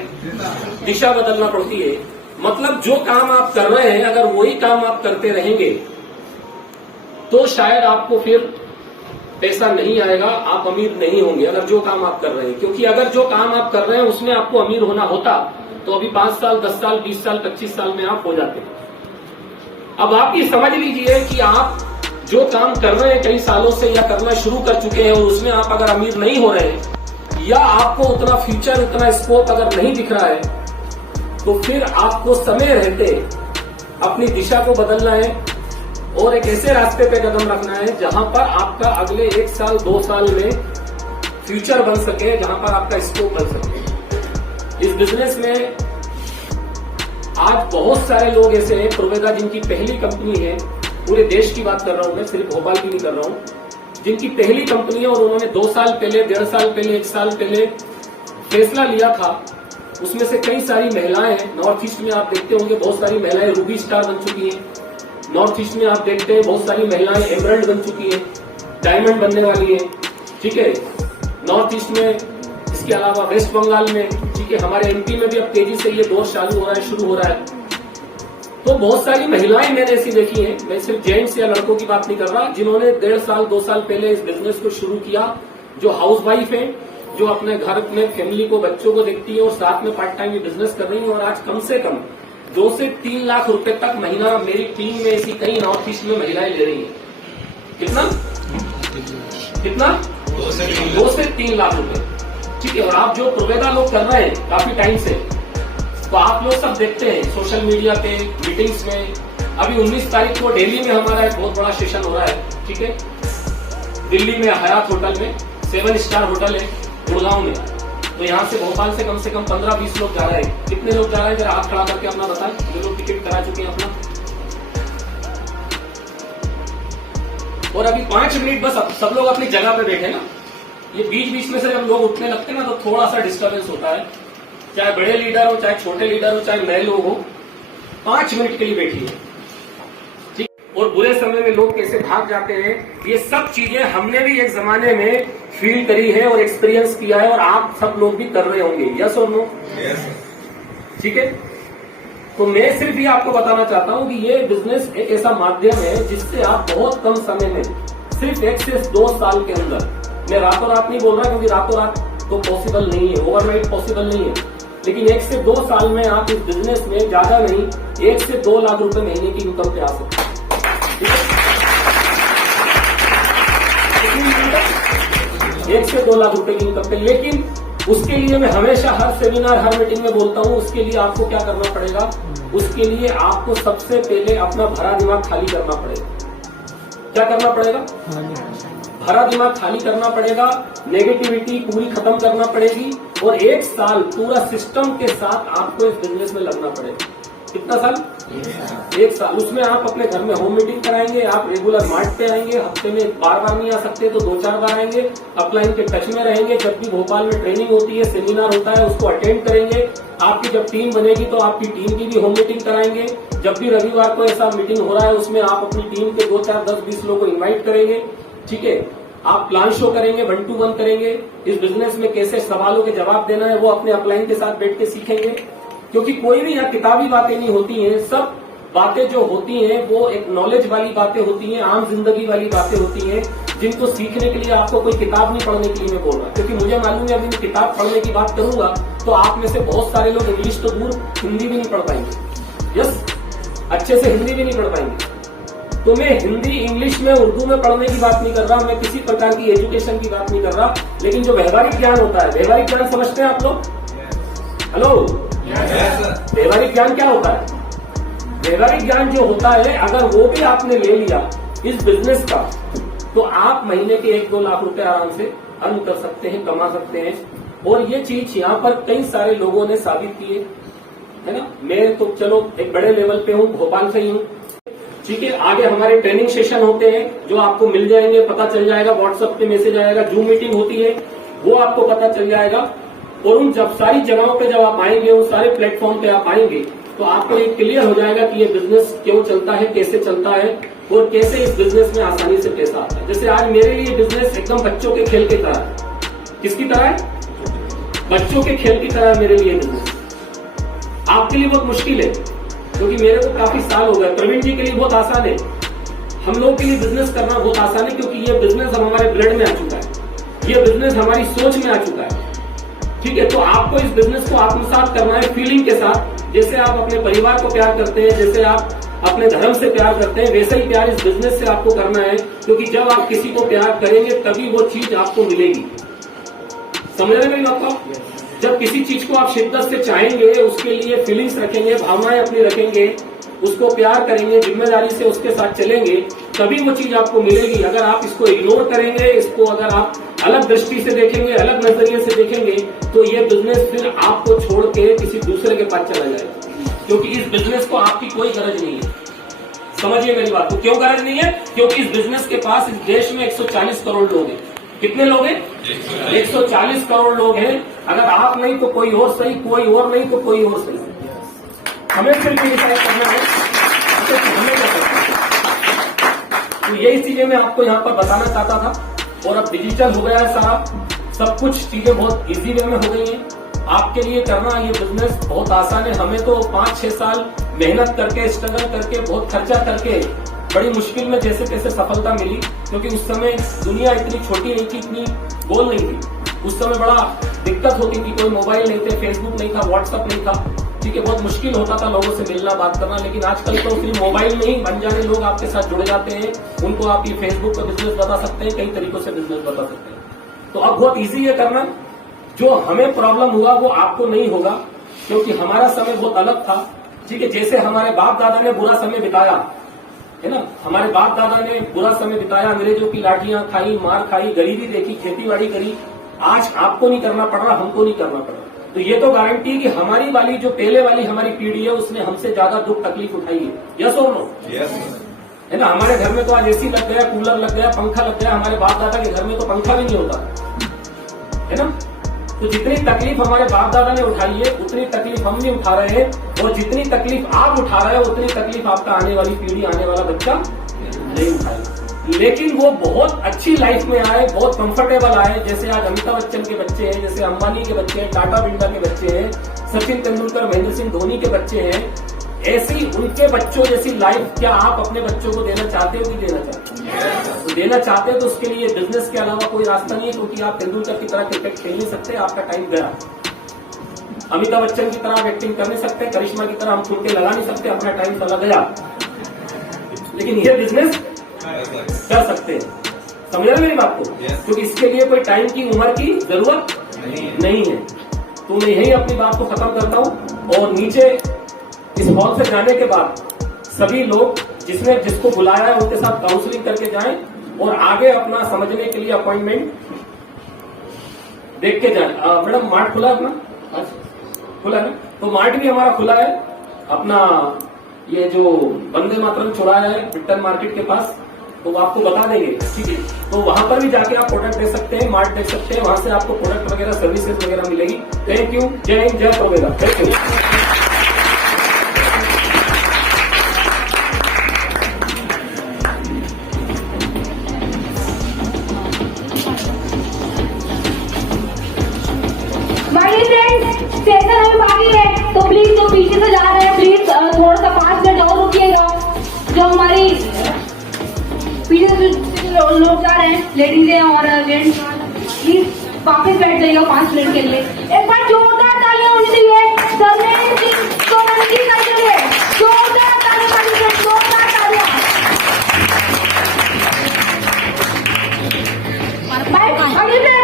दिशा बदलना पड़ती है। मतलब जो काम आप कर रहे हैं, अगर वही काम आप करते रहेंगे तो शायद आपको फिर पैसा नहीं आएगा, आप अमीर नहीं होंगे अगर जो काम आप कर रहे हैं। क्योंकि अगर जो काम आप कर रहे हैं उसमें आपको अमीर होना होता तो अभी 5 साल, 10 साल, 20 साल, 25 साल में आप हो जाते। अब आप ये समझ लीजिए कि आप जो काम कर रहे हैं कई सालों से या करना शुरू कर चुके हैं, और उसमें आप अगर अमीर नहीं हो रहे हैं या आपको उतना फ्यूचर, उतना स्कोप अगर नहीं दिख रहा है, तो फिर आपको समय रहते अपनी दिशा को बदलना है और एक ऐसे रास्ते पे कदम रखना है जहां पर आपका अगले 1 साल, 2 साल में फ्यूचर बन सके, जहां पर आपका स्कोप बन सके। इस बिजनेस में आज बहुत सारे लोग ऐसे हैं, प्रोवेदा जिनकी पहली कंपनी है, पूरे देश की बात कर रहा हूं मैं, सिर्फ भोपाल की नहीं कर रहा हूं, जिनकी पहली कंपनी है और उन्होंने 2 साल पहले, 1.5 साल पहले, 1 साल पहले फैसला लिया था। उसमें से कई सारी महिलाएं हैं। नॉर्थ ईस्ट में आप देखते होंगे बहुत सारी महिलाएं रूबी स्टार बन चुकी हैं। नॉर्थ ईस्ट में आप देखते हैं बहुत सारी महिलाएं एमरल्ड बन चुकी हैं, डायमंड बनने वाली हैं, ठीक है? नॉर्थ ईस्ट में, इसके अलावा वेस्ट बंगाल में, ठीक है, हमारे एमपी में भी अब तेजी से ये दौर चालू हो रहा है, शुरू हो रहा है। तो बहुत सारी महिलाएं मैंने ऐसी देखी हैं, मैं सिर्फ जेंट्स या लड़कों की बात नहीं कर रहा, जिन्होंने 1.5 साल, 2 साल पहले इस बिजनेस को शुरू किया, जो हाउस वाइफ है, जो अपने घर में फैमिली को, बच्चों को देखती है और साथ में पार्ट टाइम बिजनेस कर रही है, और आज कम से कम 2 से 3 लाख रुपए तक महीना मेरी टीम में ऐसी कई नॉर्थ ईस्ट में महिलाएं ले रही हैं। कितना 2 से 3 लाख रुपए, ठीक है? और आप जो प्रोवेदा लोग कर रहे हैं काफी टाइम से, तो आप लोग सब देखते हैं सोशल मीडिया पे, मीटिंग्स में। अभी 19 तारीख को दिल्ली में हमारा एक बहुत बड़ा सेशन हो रहा है, ठीक है? दिल्ली में हयात होटल में, 7 स्टार होटल है गुड़गांव में। तो यहाँ से भोपाल से कम 15-20 लोग जा रहे हैं। कितने लोग जा रहे हैं जरा हाथ खड़ा करके अपना बताएं, जो लोग टिकट करा चुके हैं अपना। और अभी 5 मिनट बस सब लोग अपनी जगह पे बैठे ना। ये बीच बीच में से जब लोग उठने लगते हैं ना तो थोड़ा सा डिस्टर्बेंस होता है, चाहे बड़े लीडर हो, चाहे छोटे लीडर हो, चाहे नए लोग हो। 5 मिनट के लिए बैठिए, ठीक? और बुरे समय में लोग कैसे भाग जाते हैं, ये सब चीजें हमने भी एक जमाने में फील करी है और एक्सपीरियंस किया है, और आप सब लोग भी कर रहे होंगे। यस और नो? ठीक है? तो मैं सिर्फ ये आपको बताना चाहता हूं कि ये बिजनेस एक ऐसा माध्यम है जिससे आप बहुत कम समय में, सिर्फ 1 से 2 साल के अंदर, मैं रातों रात नहीं बोल रहा क्योंकि रातों रात तो पॉसिबल नहीं है, ओवरनाइट पॉसिबल नहीं है, लेकिन 1 से 2 साल में आप इस बिजनेस में ज्यादा नहीं 1 से 2 लाख रुपए महीने की इनकम पे आ सकते हैं। 1 से 2 लाख रुपए की इनकम पे। लेकिन उसके लिए मैं हमेशा हर सेमिनार हर मीटिंग में बोलता हूँ, उसके लिए आपको क्या करना पड़ेगा, उसके लिए आपको सबसे पहले अपना भरा दिमाग खाली करना पड़ेगा। क्या करना पड़ेगा? भरा दिमाग खाली करना पड़ेगा, नेगेटिविटी पूरी खत्म करना पड़ेगी और 1 साल पूरा सिस्टम के साथ आपको इस बिजनेस में लगना पड़ेगा। कितना साल? 1 साल। उसमें आप अपने घर में होम मीटिंग कराएंगे, आप रेगुलर मार्ट पे आएंगे, हफ्ते में बार नहीं आ सकते तो 2-4 बार आएंगे, अपलाइन के टच में रहेंगे। जब भी भोपाल में ट्रेनिंग होती है, सेमिनार होता है, उसको अटेंड करेंगे। आपकी जब टीम बनेगी तो आपकी टीम की भी होम मीटिंग कराएंगे। जब भी रविवार को ऐसा मीटिंग हो रहा है उसमें आप अपनी टीम के 2, 4, 10, 20 लोगों को इन्वाइट करेंगे। ठीक है, आप प्लान शो करेंगे, 1 to 1 करेंगे। इस बिजनेस में कैसे सवालों के जवाब देना है वो अपने अपलाइन के साथ बैठ के सीखेंगे, क्योंकि कोई भी यहाँ किताबी बातें नहीं होती हैं। सब बातें जो होती हैं वो एक नॉलेज वाली बातें होती हैं, आम जिंदगी वाली बातें होती हैं, जिनको सीखने के लिए आपको कोई किताब नहीं पढ़ने के लिए मैं बोल रहा, क्योंकि मुझे मालूम है अभी मैं किताब पढ़ने की बात करूंगा तो आप में से बहुत सारे लोग इंग्लिश तो दूर हिंदी भी नहीं पढ़ पाएंगे। यस, अच्छे से हिंदी भी नहीं पढ़ पाएंगे। तो मैं हिंदी, इंग्लिश में, उर्दू में पढ़ने की बात नहीं कर रहा, मैं किसी प्रकार की एजुकेशन की बात नहीं कर रहा, लेकिन जो व्यवहारिक ज्ञान होता है, व्यवहारिक ज्ञान समझते हैं आप लोग? हेलो, व्यवहारिक ज्ञान क्या होता है? व्यवहारिक ज्ञान जो होता है अगर वो भी आपने ले लिया इस बिजनेस का तो आप महीने के 1-2 लाख रुपए आराम से अर्न कर सकते हैं, कमा सकते हैं। और ये चीज यहाँ पर कई सारे लोगों ने साबित की है ना। मैं तो चलो एक बड़े लेवल पे हूँ, भोपाल से ही हूँ। ठीक है, आगे हमारे ट्रेनिंग सेशन होते हैं जो आपको मिल जाएंगे, पता चल जाएगा, व्हाट्सएप पे मैसेज आएगा, जूम मीटिंग होती है वो आपको पता चल जाएगा। और उन जब सारी जगहों पे जब आप आएंगे, उन सारे प्लेटफॉर्म पे आप आएंगे तो आपको ये क्लियर हो जाएगा कि ये बिजनेस क्यों चलता है, कैसे चलता है और कैसे इस बिजनेस में आसानी से पैसा आता है। जैसे आज मेरे लिए बिजनेस एकदम बच्चों के खेल की तरह है। किसकी तरह है? बच्चों के खेल की तरह है मेरे लिए बिजनेस। आपके लिए बहुत मुश्किल है क्योंकि मेरे को काफी साल हो गए। प्रवीण जी के लिए बहुत आसान है, हम लोगों के लिए बिजनेस करना बहुत आसान है क्योंकि ये बिजनेस हमारे ब्लड में आ चुका है, ये बिजनेस हमारी सोच में आ चुका है। ठीक है, तो आपको इस बिजनेस को आत्मसात करना है फीलिंग के साथ। जैसे आप अपने परिवार को प्यार करते हैं, जैसे आप अपने धर्म से प्यार करते हैं, वैसे ही प्यार इस बिजनेस से आपको करना है, क्योंकि जब आप किसी को प्यार करेंगे तभी वो चीज आपको मिलेगी। समझ रहे हैं आपको? जब किसी चीज को आप शिद्दत से चाहेंगे, उसके लिए फीलिंग्स रखेंगे, भावनाएं अपनी रखेंगे, उसको प्यार करेंगे, जिम्मेदारी से उसके साथ चलेंगे, तभी वो चीज आपको मिलेगी। अगर आप इसको इग्नोर करेंगे, इसको अगर आप अलग दृष्टि से देखेंगे, अलग नजरिए से देखेंगे, तो ये बिजनेस फिर आपको छोड़ के किसी दूसरे के पास चला जाएगा, क्योंकि इस बिजनेस को आपकी कोई गरज नहीं है। समझिए मेरी बात को, क्यों गरज नहीं है? क्योंकि इस बिजनेस के पास इस देश में 140 करोड़ लोग हैं। कितने लोग हैं? 140 करोड़ लोग हैं। अगर आप नहीं तो कोई और सही, कोई और नहीं तो कोई और सही। हमें सिर्फ डिसाइड करना है कि हमें क्या करना है। तो यही चीजें मैं आपको यहाँ पर बताना चाहता था। और अब डिजिटल हो गया है सारा, सब कुछ चीजें बहुत इजी वे में हो गई हैं। आपके लिए करना ये बिजनेस बहुत आसान है। हमें तो 5-6 साल मेहनत करके, स्ट्रगल करके, बहुत खर्चा करके, बड़ी मुश्किल में जैसे तैसे सफलता मिली, क्योंकि उस समय दुनिया इतनी छोटी नहीं थी, इतनी गोल नहीं थी। उस समय बड़ा दिक्कत होती थी, कोई मोबाइल नहीं थे, फेसबुक नहीं था, व्हाट्सएप नहीं था। ठीक है, बहुत मुश्किल होता था लोगों से मिलना, बात करना। लेकिन आजकल तो सिर्फ मोबाइल में ही अनजाने लोग आपके साथ जुड़ जाते हैं। उनको आप ये फेसबुक पर बिजनेस बता सकते हैं, कई तरीकों से बिजनेस बता सकते हैं। तो अब बहुत ईजी है करना। जो हमें प्रॉब्लम हुआ वो आपको नहीं होगा, क्योंकि हमारा समय बहुत अलग था। ठीक है, जैसे हमारे बाप दादा ने बुरा समय बिताया है ना, हमारे बाप दादा ने बुरा समय बिताया, अंग्रेजों की लाठियां खाई, मार खाई, गरीबी देखी, खेतीबाड़ी करी। आज आपको नहीं करना पड़ रहा, हमको नहीं करना पड़ रहा। तो ये तो गारंटी है कि हमारी वाली जो पहले वाली हमारी पीढ़ी है उसने हमसे ज्यादा दुख तकलीफ उठाई है। यस और नो? है ना। हमारे घर में तो आज एसी लग गया, कूलर लग गया, पंखा लग गया। हमारे बाप दादा के घर में तो पंखा भी नहीं होता है ना। तो जितनी तकलीफ हमारे बाप दादा ने उठाई है उतनी तकलीफ हम भी उठा रहे हैं, और जितनी तकलीफ आप उठा रहे हो उतनी तकलीफ आपका आने वाली पीढ़ी, आने वाला बच्चा नहीं उठाएगा। लेकिन वो बहुत अच्छी लाइफ में आए, बहुत कंफर्टेबल आए। जैसे आज अमिताभ बच्चन के बच्चे हैं, जैसे अंबानी के बच्चे हैं, टाटा बिरला के बच्चे हैं, सचिन तेंदुलकर, महेंद्र सिंह धोनी के बच्चे हैं, ऐसी उनके बच्चों जैसी लाइफ क्या आप अपने बच्चों को देना चाहते हो कि देना चाहते हो? तो देना चाहते हो तो उसके लिए बिजनेस के अलावा कोई रास्ता नहीं है, क्योंकि आप तेंदुलकर की तरह क्रिकेट खेल नहीं सकते, आपका टाइम गया। अमिताभ बच्चन की तरह आप एक्टिंग कर नहीं सकते, करिश्मा की तरह हम ठुमके लगा नहीं सकते, अपना टाइम चला गया। लेकिन ये बिजनेस कर सकते हैं। समझ रहे मेरी बात को? क्योंकि इसके लिए कोई टाइम की, उम्र की जरूरत नहीं है। तो मैं यही अपनी बात को खत्म करता हूँ और नीचे इस हॉल से जाने के बाद सभी लोग जिसने जिसको बुलाया है उनके साथ काउंसलिंग करके जाएं और आगे अपना समझने के लिए अपॉइंटमेंट देख के जाएं। मैडम मार्ट खुला है अपना? खुला है ना? तो मार्ट भी हमारा खुला है अपना, ये जो वंदे मातरम चौराहा है विक्टर मार्केट के पास, तो वो आपको बता देंगे, ठीक है? तो वहां पर भी जाके आप प्रोडक्ट दे सकते हैं, मार्ट देख सकते हैं, वहां से आपको प्रोडक्ट वगैरह सर्विसेज वगैरह मिलेगी। Thank you. जय हिंद, जय प्रोवेदा। Thank you. स्टेशन अभी बाकी है, तो प्लीज जो पीछे से जा रहे हैं प्लीज थोड़ा सा 5 मिनट और रुकिएगा। जो हमारी पीछे से जो लोग जा रहे हैं, लेडीज हैं और जेंट्स, प्लीज वापस बैठ जाइएगा 5 मिनट के लिए। एक बार जोरदार तालियां होनी चाहिए धर्मेंद्र जी सोलंकी सर के लिए। जोरदार तालियां, जोरदार तालियां। अगली फ्रेंड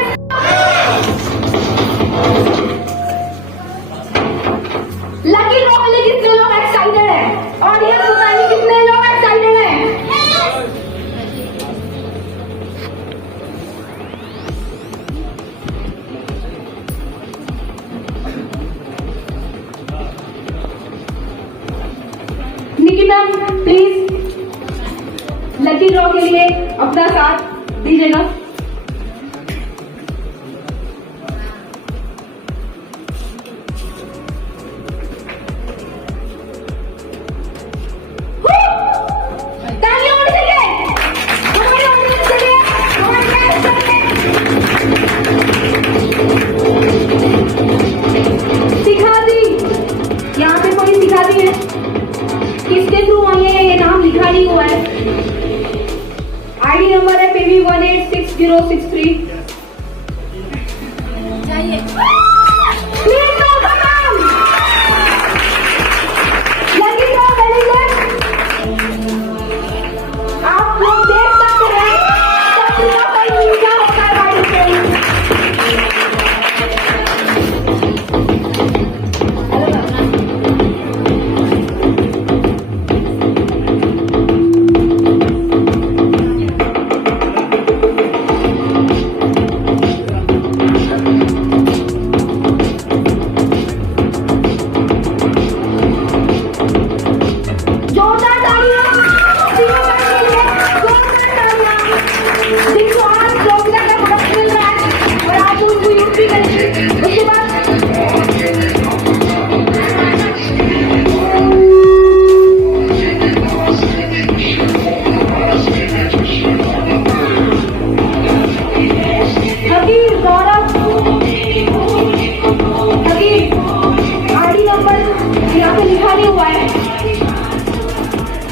लकी ड्रॉ के लिए कितने लोग एक्साइटेड हैं? ऑडियंस बताइए कितने लोग एक्साइटेड हैं? निकी मैम प्लीज लकी ड्रॉ के लिए अपना साथ दीजिएगा। किसके थ्रू आई है ये नाम लिखा नहीं हुआ है। आईडी नंबर है PV186063। आप लोग देख सकते हैं क्या होता है गाड़ी से।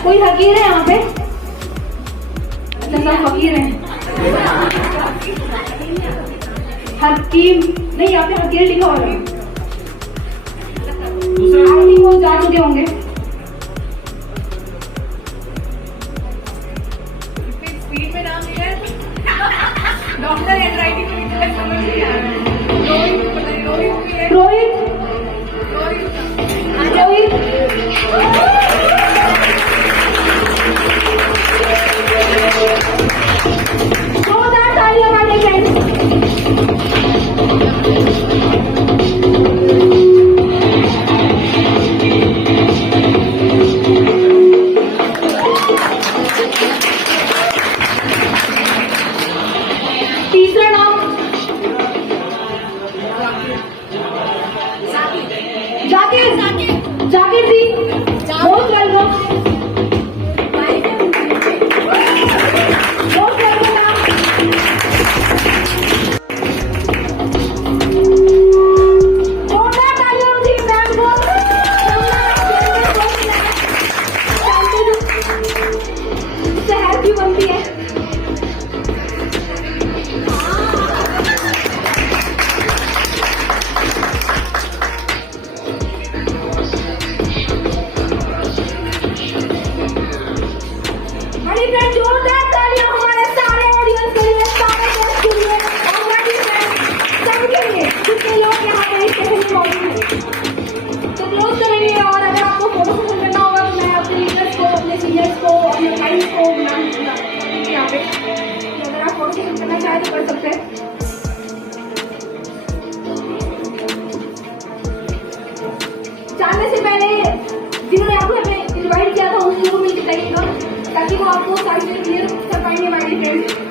कोई हकीर है यहाँ पे? अच्छा सब हकीर हैं। हकीम नहीं, यहाँ पे हकीर लिखा हो रहा है। आई थिंक वो जा चुके होंगे। स्पीड में नाम लिया है डॉक्टर हैंडराइटिंग में समझ नहीं आ रहा है। रोहित रोहित जोरदार तालियां मारेंगे। तीसरा नाम जाकिर जी, बहुत वेलकम। आगे बढ़ सकते हैं। जानने से पहले जिन्होंने आपको हमें इन्वाइट किया था उन लोगों में बताइएगा ताकि वो आपको सारी चीजें क्लियर कर पाएंगे हमारे फ्रेंड्स।